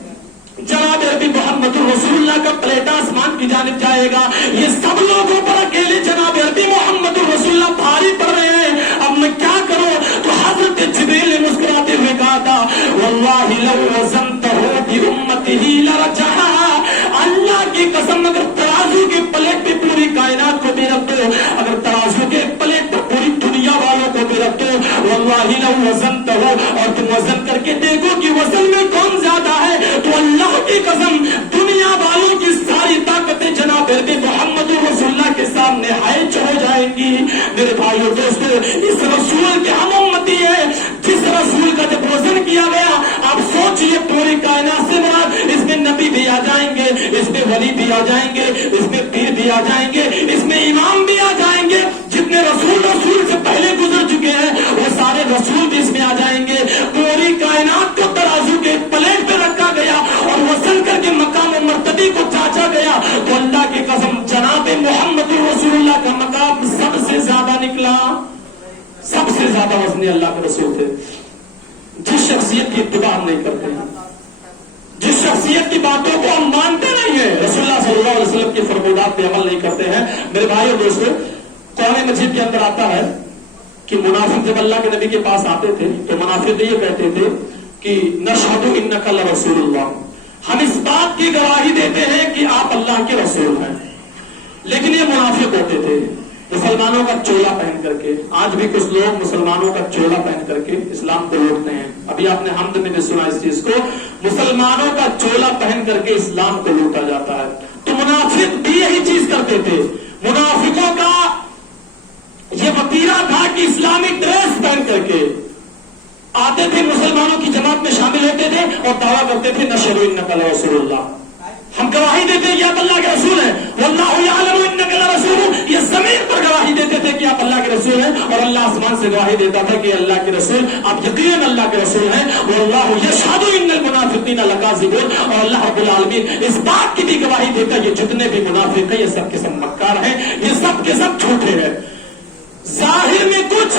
جناب عربی محمد رسول اللہ کا پلیٹ آسمان کی جانب جائے گا. یہ سب لوگوں پر اکیلے جناب عربی محمد رسول اللہ بھاری پڑ رہے ہیں, اب میں کیا کروں؟ تو حضرت جبریل نے مسکراتے ہوئے کہا تھا, واللہ لو وزنتہ بامتہ لرجحها, اللہ کی قسم اگر ترازو کے پلیٹ پہ پوری کائنات کو بھی رکھ دو, اگر ترازو کے پلیٹ پر پوری دنیا والوں کو بھی رکھ دو, واللہ لو وزنتہ, اور تم وزن کر کے دیکھو کہ وزن میں کون زیادہ ہے, تو اللہ کی قسم دنیا والوں کی ساری طاقتیں جناب محمد رسول اللہ کے سامنے ہائچ ہو جائیں گی. میرے بھائیو دوستو اس رسول کے ہم امتی ہیں جس رسول کا جب وزن کیا گیا آپ سوچئے پوری کائنات سے مراد اس میں نبی بھی آ جائیں گے, اس میں ولی بھی آ جائیں گے, اس میں پیر بھی آ جائیں گے, اس میں امام بھی آ جائیں گے, جتنے رسول سے پہلے گزر چکے ہیں وہ سارے رسول بھی اس میں آ جائیں گے. پوری کائنات کو ترازو کے پلیٹ پہ رکھا گیا اور وزن کر کے مقام و مرتبے کو چاچا گیا تو اللہ کی قسم جناب محمد رسول اللہ کا مقام سب سے زیادہ نکلا. سب سے زیادہ وزنی اللہ کے رسول تھے. جس شخصیت کی اتباع ہم نہیں کرتے ہیں, جس شخصیت کی باتوں کو ہم مانتے نہیں ہیں, رسول اللہ صلی اللہ علیہ وسلم کی فرمودات پہ عمل نہیں کرتے ہیں. میرے بھائیو دوستو قرآن مجید کے اندر آتا ہے کہ منافق جب اللہ کے نبی کے پاس آتے تھے تو منافق یہ کہتے تھے کہ نشہد انک لرسول اللہ, ہم اس بات کی گواہی دیتے ہیں کہ آپ اللہ کے رسول ہیں. لیکن یہ منافق ہوتے تھے مسلمانوں کا چولا پہن کر کے. آج بھی کچھ لوگ مسلمانوں کا چولا پہن کر کے اسلام کو لوٹتے ہیں. ابھی آپ نے حمد میں بھی سنا اس چیز کو, مسلمانوں کا چولا پہن کر کے اسلام کو لوٹا جاتا ہے. تو منافق بھی یہی چیز کرتے تھے. منافقوں کا یہ وتیرہ تھا کہ اسلامک ڈریس پہن کر کے آتے تھے, مسلمانوں کی جماعت میں شامل ہوتے تھے اور دعویٰ کرتے تھے نشہد انک لرسول اللہ, ہم گواہی دیتے ہیں کہ آپ اللہ کے رسول ہیں. واللہ یعلم انک لرسول, یہ زمین پر گواہی دیتے تھے کہ آپ اللہ کے رسول ہیں اور اللہ آسمان سے گواہی دیتا تھا کہ اللہ کے رسول آپ یقیناً اللہ کے رسول ہیں. واللہ یشہد ان المنافقین لکاذبون, اور اللہ رب العالمین اس بات کی بھی گواہی دیتا ہے یہ جتنے بھی منافق ہیں یہ سب کے سب مکار ہیں, یہ سب کے سب جھوٹے ہیں. ظاہر میں کچھ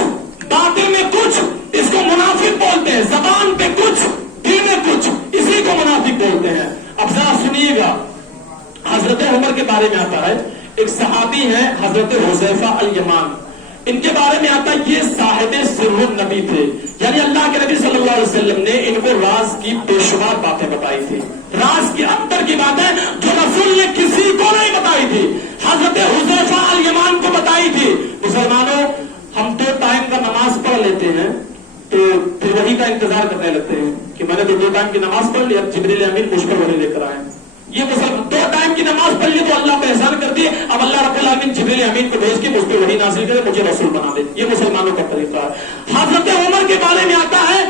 باطن میں کچھ, اس کو منافق بولتے ہیں. زبان پہ کچھ دل میں کچھ, اسی کو منافق بولتے ہیں. اب ذرا سنیے گا, حضرت عمر کے بارے میں آتا ہے, ایک صحابی ہیں حضرت حذیفہ الیمان, ان کے بارے میں آتا ہے یہ صاحب سر النبی تھے, یعنی اللہ کے نبی صلی اللہ علیہ وسلم نے ان کو راز کی بے شمار باتیں بتائی تھی, راز کے اندر کی باتیں جو رسول نے کسی کو نہیں بتائی تھی, حضرت حذیفہ الیمان کو بتائی تھی. مسلمانوں ہم 2 ٹائم کا نماز پڑھ لیتے ہیں تو پھر وہی کا انتظار کرنے لگتے ہیں کہ میں نے تو 2 ٹائم کی نماز پڑھ لی, اب جبریل امین مجھ پر وہی لے کر آئے. یہ مسلمان 2 ٹائم کی نماز پڑھ لی تو اللہ پہ احسان کر دیے, اب اللہ رب العالمین جبریل امین کو بھیج کے مجھ پہ وہی نازل کرے, مجھے رسول بنا دے. یہ مسلمانوں کا طریقہ ہے. حضرت عمر کے بارے میں آتا ہے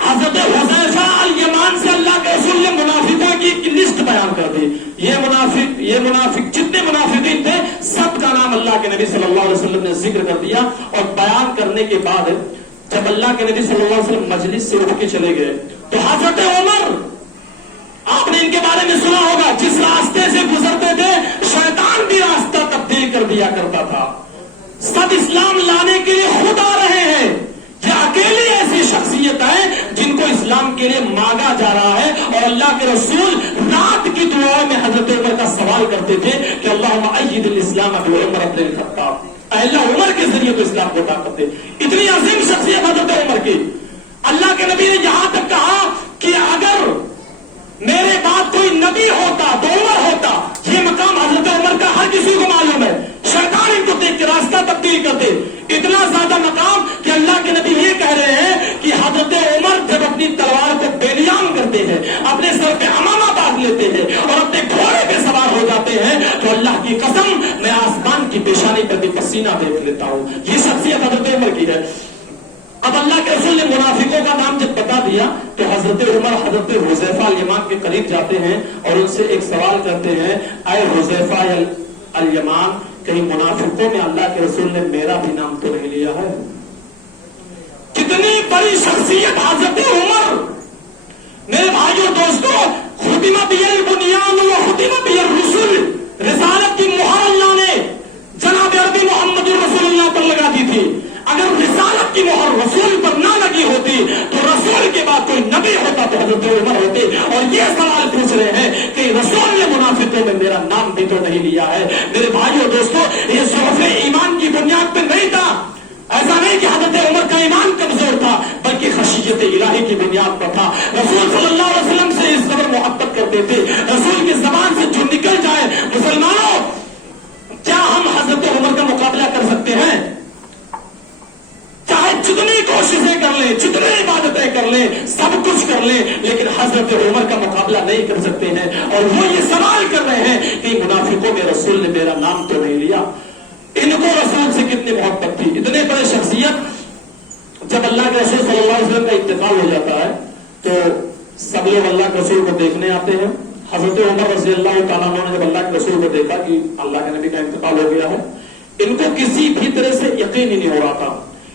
حضرت حذیفہ الیمان سے اللہ کے رسول نے منافقوں کی ایک لسٹ بیان کر دی. یہ منافق جتنے منافقین تھے سب کا نام اللہ کے نبی صلی اللہ علیہ وسلم نے ذکر کر دیا, اور بیان کرنے کے بعد جب اللہ کے نبی صلی اللہ علیہ وسلم مجلس سے اٹھ کے چلے گئے تو حضرت عمر, آپ نے ان کے بارے میں سنا ہوگا, جس راستے سے گزرتے تھے شیطان بھی راستہ تبدیل کر دیا کرتا تھا. سب اسلام لانے کے لیے خود آ رہے ہیں. یہ اکیلی ایسی شخصیت ہے جن کو اسلام کے لیے مانگا جا رہا ہے, اور اللہ کے رسول رات کی دعا میں حضرت عمر کا سوال کرتے تھے کہ اللہم اید الاسلام بعمر بن الخطاب, اللہ عمر کے ذریعے تو اسلام کو طاقت دے. اتنی عظیم شخصیت حضرت عمر کی. اللہ کے نبی نے یہاں تک کہا کہ اگر میرے بعد کوئی نبی ہوتا تو عمر ہوتا. یہ مقام حضرت عمر کا ہر کسی کو معلوم ہے. شیطان ان کو دیکھ کے راستہ تبدیل کر دے. اتنا زیادہ مقام کہ اللہ کے نبی یہ کہہ رہے ہیں کہ حضرت عمر جب اپنی تلوار کو بیلیام کرتے ہیں, اپنے سر پہ امامہ باندھ لیتے ہیں اور اپنے گھوڑے پہ سوار ہو جاتے ہیں تو اللہ کی قسم میں آسمان کی پیشانی پر بھی پسینہ دیکھ لیتا ہوں. یہ شخصیت حضرت عمر کی ہے. اب اللہ کے رسول نے منافقوں کا نام جب بتا دیا تو حضرت عمر حضرت حذیفہ الیمان کے قریب جاتے ہیں اور ان سے ایک سوال کرتے ہیں, اے حذیفہ الیمان, کہیں منافقوں میں اللہ کے رسول نے میرا بھی نام تو نہیں لیا ہے؟ کتنی بڑی شخصیت حضرت عمر. میرے بھائیوں دوستوں, ختم بی البنیان و ختم بی الرسل, رسالت کی مہر اللہ نے جناب عربی محمد رسول اللہ پر لگا دی تھی. اگر رسالت کی مہر رسول پر نہ لگی ہوتی تو رسول کے بعد کوئی نبی ہوتا تو حضرت عمر ہوتے. اور یہ سوال پوچھ رہے ہیں کہ رسول نے منافقوں میں میرا نام بھی تو نہیں لیا ہے. میرے بھائیوں دوستوں, یہ ضعف ایمان کی بنیاد پہ نہیں تھا. ایسا نہیں کہ حضرت عمر کا ایمان کمزور تھا, بلکہ خشیت الہی کی بنیاد پر تھا. رسول صلی اللہ علیہ وسلم سے اس قدر محبت کرتے تھے, رسول کی زبان سے جو نکل جائے. مسلمانوں, کیا ہم حضرت عمر کا مقابلہ کر سکتے ہیں؟ چاہے جتنی کوششیں کر لیں, جتنی عبادتیں کر لیں، سب کچھ کر لیں، لیکن حضرت عمر کا مقابلہ نہیں کر سکتے ہیں. اور وہ یہ سوال کر رہے ہیں کہ منافقوں میں رسول نے میرا نام تو نہیں لیا. ان کو رسول سے کتنی محبت تھی. اتنے بڑے شخصیت. جب اللہ کے رسول صلی اللہ علیہ وسلم کا انتقال ہو جاتا ہے تو سب لوگ اللہ کے رسول کو دیکھنے آتے ہیں. حضرت عمر رضی اللہ تعالیٰ عنہ نے جب اللہ کے رسول کو دیکھا کہ اللہ کے نبی کا انتقال ہو گیا ہے، ان کو کسی بھی طرح سے یقین ہی نہیں ہو رہا تھا.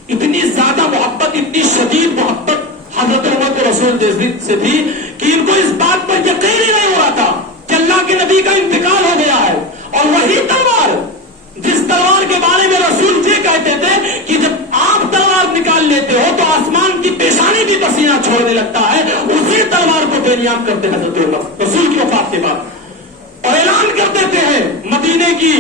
اتنی زیادہ محبت، اتنی شدید محبت حضرت عمر کے رسول سے تھی کہ ان کو اس بات پر یقین ہی نہیں ہو رہا تھا کہ اللہ کے نبی کا انتقال ہو گیا ہے. اور وہی تلوار جس تلوار کے بارے میں رسول یہ کہتے تھے کہ جب آپ تلوار نکال لیتے ہو تو آسمان کی پیشانی بھی پسینہ چھوڑنے لگتا ہے، اسی تلوار کو بے نیام کرتے حضرت عمر رسول کی وفات کے بعد، اور اعلان کر دیتے ہیں مدینے کی،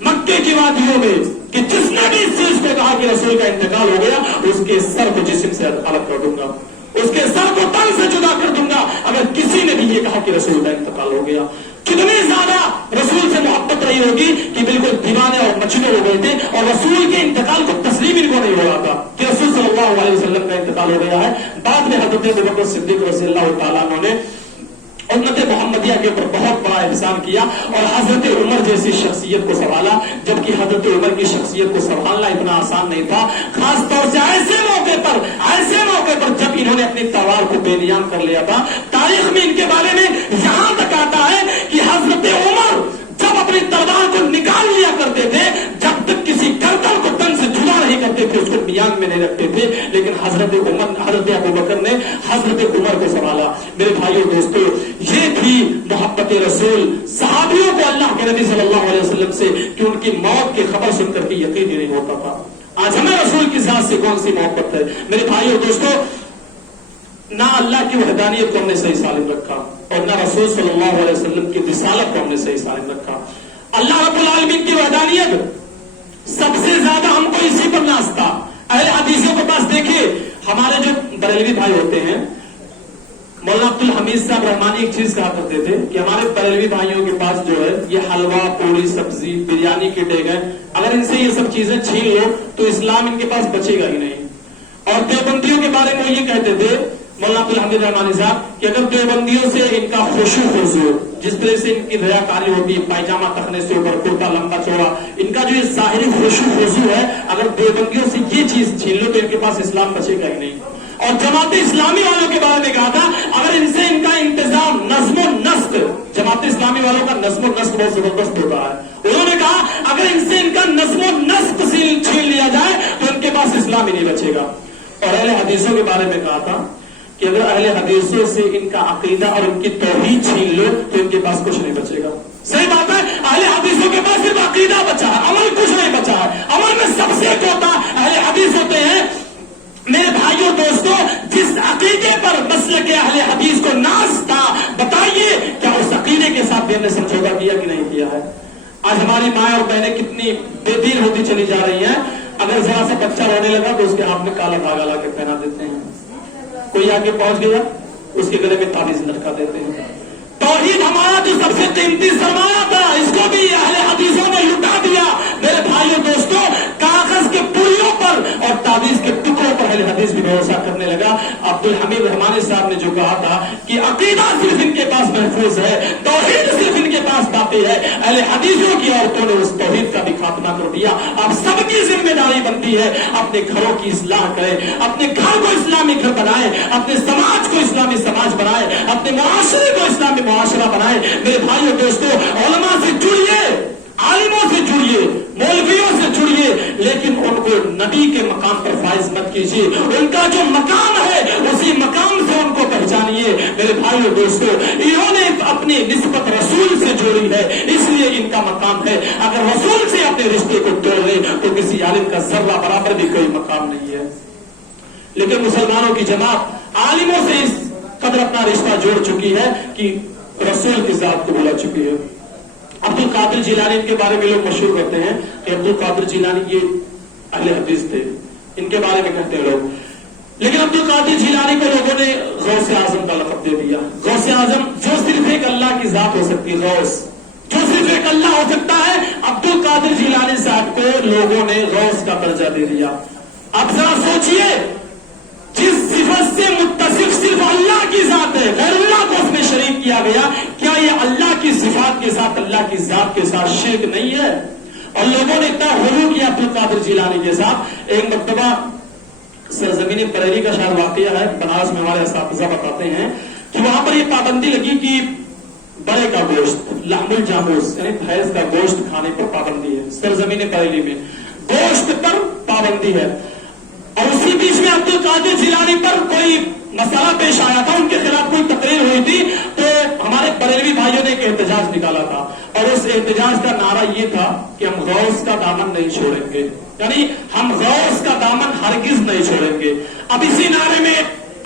مکے کی وادیوں میں کہ جس نے بھی اس چیز کو کہا کہ رسول کا انتقال ہو گیا، اس کے سر کو جسم سے الگ کر دوں گا، اس کے سر کو تن سے جدا کر دوں گا اگر کسی نے بھی یہ کہا کہ رسول کا انتقال ہو گیا. کتنی زیادہ رسول سے محبت رہی ہوگی کہ بالکل دیوانے اور مچھلے ہو گئے تھے، اور رسول کے انتقال کو تسلیم ان کو نہیں ہو رہا تھا کہ رسول صلی اللہ علیہ وسلم کا انتقال ہو گیا ہے. بعد میں حضرت ابوبکر صدیق رضی اللہ تعالیٰ عنہ نے امت محمدیہ کے اوپر بہت بڑا احسان کیا اور حضرت عمر جیسی شخصیت کو سنبھالا، جبکہ حضرت عمر کی شخصیت کو سنبھالنا اتنا آسان نہیں تھا، خاص طور سے ایسے موقع پر جب انہوں نے اپنی تلوار کو بے نیام کر لیا تھا. تاریخ میں ان کے بارے میں یہاں تک آتا ہے کہ حضرت عمر جب اپنی تلوار کو نکال لیا کرتے تھے، جب تک کسی گردن کو تن سے جدا نہیں کرتے تھے اس کو میان میں نہیں رکھتے تھے، لیکن حضرت ابوبکر نے حضرت عمر کو سنبھالا. میرے بھائیوں دوستو، یہ تھی محبت رسول. صحابیوں کو اللہ کے نبی صلی اللہ علیہ وسلم سے کہ ان کی موت کی خبر سن کر کے یقین ہی نہیں ہوتا تھا. آج ہمیں رسول کی ذات سے کون سی محبت ہے؟ میرے بھائیوں دوستو، نہ اللہ کی وحدانیت کو ہم نے صحیح سالم رکھا اور نہ رسول صلی اللہ علیہ وسلم کی رسالت کو ہم نے صحیح سالم رکھا. اللہ رب العالمین کی وحدانیت سب سے زیادہ ہم کو اسی پر نازتا. اہل حدیثوں کے پاس دیکھیے، ہمارے جو بریلوی بھائی ہوتے ہیں، مولانا عبد الحمید صاحب رحمانی ایک چیز کہا کرتے تھے کہ ہمارے بریلوی بھائیوں کے پاس جو ہے یہ حلوہ، پوڑی، سبزی، بریانی کے ڈیگے، اگر ان سے یہ سب چیزیں چھین لو تو اسلام ان کے پاس بچے گا ہی نہیں. اور دیوبندیوں کے بارے میں وہ یہ کہتے تھے مولانا عبد الحمید رحمانی صاحب کہ اگر دیوبندیوں سے ان کا خشوع خضوع، جس طرح سے ان کی ریاکاری ہوتی ہے، پائجامہ تخنے سے اوپر، کرتا لمبا چوڑا، ان کا جو یہ ظاہری خشوع خضوع ہے، اگر دیوبندیوں سے یہ چیز چھین لو تو ان کے پاس اسلام بچے گا ہی نہیں. اور جماعت اسلامی والوں کے بارے میں کہا تھا اگر ان سے ان کا انتظام، نظم و نسق، جماعت اسلامی والوں کا نظم و نسق بہت زبردست ہوتا ہے. انہوں نے کہا اگر ان سے ان کا نظم و نسق چھین لیا جائے تو ان کے پاس اسلام ہی نہیں بچے گا. اور اہل حدیثوں کے بارے میں کہا تھا کہ اگر اہل حدیثوں سے ان کا عقیدہ اور ان کی توحید چھین لو تو ان کے پاس کچھ نہیں بچے گا. صحیح بات ہے، اہل حدیثوں کے پاس صرف عقیدہ بچا ہے، عمل کچھ نہیں بچا ہے. عمل میں سب سے ہوتا اہل حدیث ہوتے ہیں. میرے بھائیوں دوستوں، جس عقیدے پر مسلک اہل حدیث کو ناز تھا، بتائیے کیا اس عقیدے کے ساتھ بھی ہم نے سمجھوتا کیا کہ نہیں کیا ہے؟ آج ہماری مائیں اور بہنیں کتنی بے دین ہوتی چلی جا رہی ہیں. اگر ذرا سا بچہ رونے لگا تو اس کے ہاتھ میں کالا دھاگا لا کے پہنا دیتے ہیں. کوئی آگے پہنچ گیا اس کے گلے میں تعویذ لٹکا دیتے ہیں. توحید ہمارا جو سب سے قیمتی سرمایہ تھا، اس کو بھی اہل حدیثوں نے لٹا دیا. میرے بھائیوں دوستوں، کاغذ کے پڑیوں پر اور تعویذ کے ٹکڑوں پر اہل حدیث بھی بھروسہ کرنے لگا. عبد الحمید رحمانی صاحب نے جو کہا تھا کہ عقیدہ صرف ان کے پاس محفوظ ہے، توحید صرف ان کے پاس باقی ہے، اہل حدیثوں کی عورتوں نے اس توحید کا بھی خاتمہ کر دیا. اب سب کی ذمہ داری بنتی ہے اپنے گھروں کی اصلاح کریں، اپنے گھر کو اسلامی گھر بنائیں، اپنے سماج کو اسلامی سماج بنائیں، اپنے معاشرے کو اسلامی معاشرہ بنائیں. میرے بھائیوں دوستوں، علماء سے جڑیے، عالموں سے جڑیے، مولویوں سے جڑیے، لیکن ان کو نبی کے مقام پر فائز مت کیجیے. ان کا جو مقام ہے اسی مقام سے ان کو پہچانیے. میرے بھائیوں دوستوں، انہوں نے اپنی نسبت رسول سے جوڑی ہے، اس لیے ان کا مقام ہے. اگر رسول سے اپنے رشتے کو توڑ لے تو کسی عالم کا ذرہ برابر بھی کوئی مقام نہیں ہے. لیکن مسلمانوں کی جماعت عالموں سے اس قدر اپنا رشتہ جوڑ چکی ہے کہ رسول کی ذات کو بلا چکی ہے. عبد القادر جیلانی ان کے بارے میں لوگ مشہور کرتے ہیں کہ عبد القادر جیلانی یہ اہل حدیث تھے، ان کے بارے میں کہتے ہیں لوگ. لیکن عبد القادر جیلانی کو لوگوں نے غوث اعظم کا لقب دے دیا. غوث اعظم جو صرف ایک اللہ کی ذات ہو سکتی، غوث جو صرف ایک اللہ ہو سکتا ہے، عبد القادر جیلانی صاحب کو لوگوں نے غوث کا درجہ دے دیا. اب ذرا سوچئے، جس صفت سے متصف شریک کیا گیا، کیا یہ اللہ کی صفات کے ساتھ، اللہ کی ذات کے ساتھ شرک نہیں ہے؟ اور لوگوں نے اتنا غلو کیا عبد القادر جیلانی کے ساتھ۔ ایک مرتبہ سرزمین بریلی کا شاید واقعہ ہے، بنارس میں ہمارے اساتذہ بتاتے ہیں کہ وہاں پر یہ پابندی لگی کہ بڑے کا گوشت، لحم الجاموس یعنی بھینس کا گوشت کھانے پر پابندی ہے سرزمین بریلی میں، گوشت پر پابندی ہے۔ اور اسی بیچ میں عبد القادر جیلانی پر کوئی مسئلہ پیش آیا تھا، ان کے خلاف کوئی تقریر ہوئی تھی، تو ہمارے بریلوی بھائیوں نے ایک احتجاج نکالا تھا، اور اس احتجاج کا نعرہ یہ تھا کہ ہم غوث کا دامن نہیں چھوڑیں گے، یعنی ہم غوث کا دامن ہرگز نہیں چھوڑیں گے۔ اب اسی نعرے میں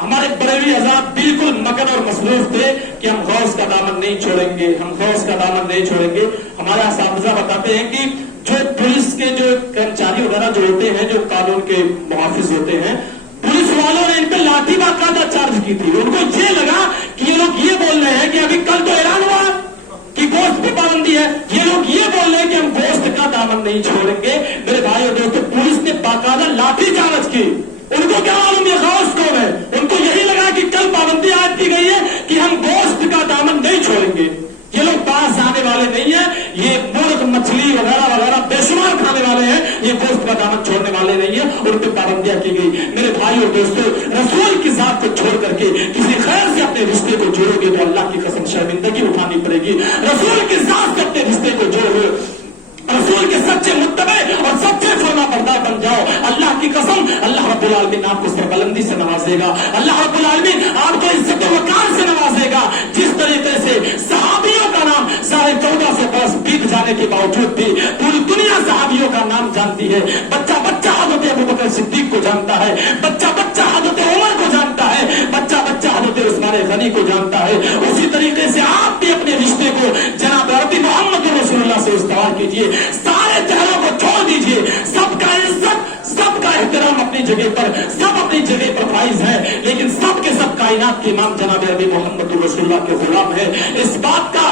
ہمارے بریلوی حضرات بالکل مگن اور مصروف تھے کہ ہم غوث کا دامن نہیں چھوڑیں گے، ہم غوث کا دامن نہیں چھوڑیں گے۔ ہمارے اساتذہ بتاتے ہیں کہ جو پولیس کے جو کرمچاری وغیرہ جو ہوتے ہیں، جو قانون کے محافظ ہوتے ہیں، پولیس والوں نے ان پہ لاٹھی باقاعدہ چارج کی تھی۔ ان کو یہ لگا کہ یہ لوگ یہ بول رہے ہیں کہ ابھی کل تو اعلان ہوا کہ گوشت پہ پابندی ہے، یہ لوگ یہ بول رہے ہیں کہ ہم گوشت کا دامن نہیں چھوڑیں گے۔ میرے بھائی اور دوستوں، پولیس نے باقاعدہ لاٹھی چارج کی۔ ان کو کیا معلوم یہ غوث کون ہے؟ ان کو یہی لگا کہ کل پابندی عائد کی گئی ہے کہ ہم گوشت کا دامن نہیں چھوڑیں گے۔ یہ لوگ پاس آنے والے نہیں ہیں، یہ مرغ مچھلی وغیرہ وغیرہ بے شمار کھانے والے ہیں، یہ گوشت کا دامن چھوڑنے والے نہیں ہیں، ان پہ پابندیاں کی گئی۔ میرے بھائی اور دوستوں، رسول کی ذات کو چھوڑ کر کے کسی خیر سے اپنے رشتے کو جوڑو گے تو اللہ کی قسم شرمندگی اٹھانی پڑے گی۔ رسول کی ذات سے اپنے رشتے کو جوڑو، رسول کے سچے متبع اور سچے فرما بردار بن جاؤ، اللہ کی قسم اللہ رب العالمین آپ کو سربلندی سے نوازے گا، اللہ رب العالمین آپ کو عزت و وقار سے نوازے گا۔ جس طریقے سے صحابیوں کا نام 1450 برس بیت جانے کے باوجود بھی پوری دنیا صحابیوں کا نام جانتی ہے، بچہ بچہ حضرت ابوبکر صدیق کو جانتا ہے، بچہ بچہ حضرت عمر کو جانتا ہے، بچہ بچہ حضرت عثمان غنی کو جانتا ہے، اسی طریقے سے آپ بھی اپنے رشتے کو جناب عربی محمد رسول اللہ سے استوار کیجیے، سارے چہروں کو چھوڑ دیجیے، سب کا عزت، سب کا احترام اپنی جگہ پر، سب اپنی جگہ پر فائز ہے، لیکن سب کے سب کائنات کے امام جناب عربی محمد رسول اللہ کے غلام ہے۔ اس بات کا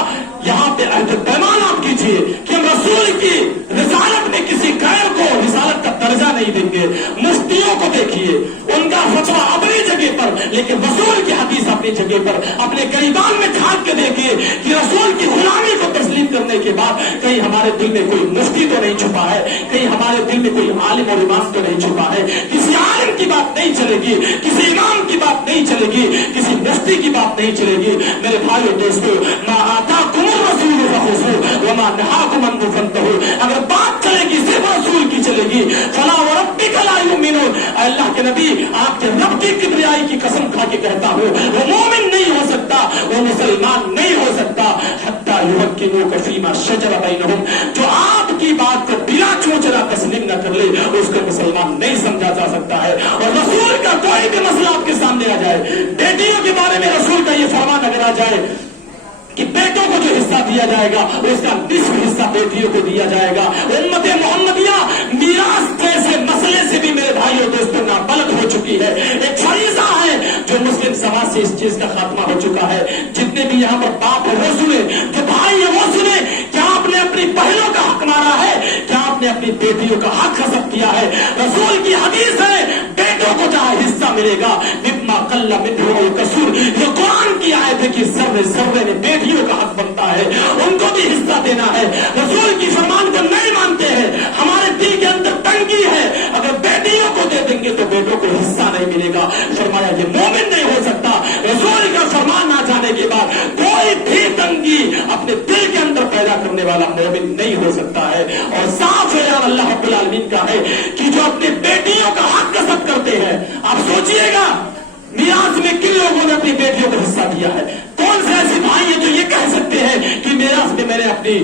یہاں پہ عہد پیمان آپ کیجیے کہ ہم رسول کی رسالت میں کسی غیر کو رسالت کا درجہ نہیں دیں گے۔ مفتیوں کو دیکھیے، ان کا فتویٰ اپنی جگہ پر، لیکن رسول کی حدیث اپنی جگہ پر۔ اپنے گریبان میں جھانک کے دیکھیے کہ رسول کی غلامی کو تسلیم کرنے کے بعد کہیں ہمارے دل میں کوئی مفتی تو نہیں چھپا ہے، کہیں ہمارے دل میں کوئی عالم اور امام تو نہیں چھپا ہے۔ کسی عالم کی بات نہیں چلے گی، کسی امام کی بات نہیں چلے گی، کسی مفتی کی بات نہیں چلے گی۔ میرے بھائی اور دوستو، ما آتاکم الرسول فخذوہ وما نہاکم عنہ فانتہوا، اگر بات چلے گی صرف رسول کی چلے گی۔ فلا وربک لا یؤمنون، اللہ کے نبی آپ کے رب کی کبریائی کی قسم کھا کے کہتا ہوں، وہ مومن نہیں ہو سکتا، وہ مسلمان نہیں ہو سکتا حتی یحکموک فیما شجر بینہم، جو آپ کی بات کو بلا چوچلا تسلیم نہ کر لے اس کو مسلمان نہیں سمجھا جا سکتا ہے۔ اور رسول کا کوئی بھی مسئلہ آپ کے سامنے آ جائے، بیٹیوں کے بارے میں رسول کا یہ فرمان اگر آ جائے کہ بیٹوں کو جو حصہ دیا جائے گا اس کا نصف حصہ بیٹیوں کو دیا جائے گا۔ امت محمدیہ میراث جیسے مسئلے سے بھی میرے بھائی اور دوستوں نابلد ہو چکی ہے۔ ایک فریضہ ہے جو مسلم سماج سے اس چیز کا خاتمہ ہو چکا ہے۔ جتنے بھی یہاں پر باپ ہے وہ سنے، جو بھائی ہے وہ سنے، کیا آپ نے اپنی بہنوں کا حق مارا ہے؟ کیا آپ نے اپنی بیٹیوں کا حق غصب کیا ہے؟ رسول کی حدیث ہے بیٹوں کو جہاں حصہ ملے گا مما قل منہ او کثر، یہ قرآن کی آیت ہے کہ ذرے ذرے میں بیٹیوں کا حق بنتا ہے، ان کو بھی حصہ دینا ہے۔ رسول کی فرمان کو نہیں مانتے ہیں، ہمارے دل کے اندر تنگی ہے، اگر بیٹیوں کو دے دیں گے تو بیٹوں کو حصہ نہیں ملے گا۔ فرمایا یہ مومن نہیں ہو سکتا۔ رسول کا فرمان نہ جانے کے بعد کوئی بھی تنگی اپنے دل کے اندر پیدا کرنے والا مومن نہیں ہو سکتا ہے۔ اور صاف اعلان اللہ رب العالمین کا ہے کہ جو اپنے بیٹیوں کا حق غصب کرتے ہیں، آپ سوچئے گا میراث میں کن لوگوں نے اپنی بیٹیوں کو حصہ دیا ہے؟ کون سے ایسے بھائی ہیں جو یہ کہہ سکتے ہیں کہ میراث میں میں نے اپنی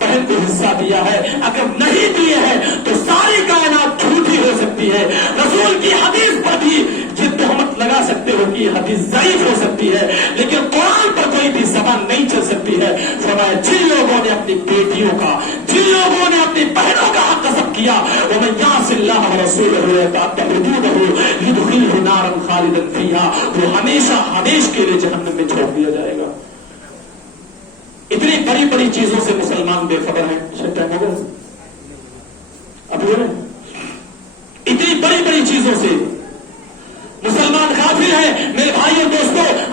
بہن کو حصہ دیا ہے؟ اگر نہیں دیے ہیں تو ساری کائنات جھوٹی ہو سکتی ہے۔ رسول کی حدیث پر بھی یہ تہمت لگا سکتے ہو کہ یہ حدیث ضعیف ہو سکتی ہے، لیکن قرآن پر کوئی بھی زبان نہیں چل سکتی ہے۔ فرمایا جن لوگوں نے اپنی بیٹیوں کا، جن لوگوں نے اپنی بہنوں کا حق غصب کیا، ومن یعص اللہ ورسولہ ویتعد حدودہ یدخلہ نارا خالدا فیہا، وہ ہمیشہ ہمیشہ کے لیے جہنم میں جھونک دیا جائے گا۔ اتنی بڑی بڑی چیزوں سے مسلمان بے خبر ہیں۔ ٹائم ہو گیا اب ہو رہے، اتنی بڑی بڑی چیزوں سے مسلمان غافل ہے۔ میرے بھائیوں دوستوں،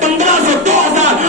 1500, 2000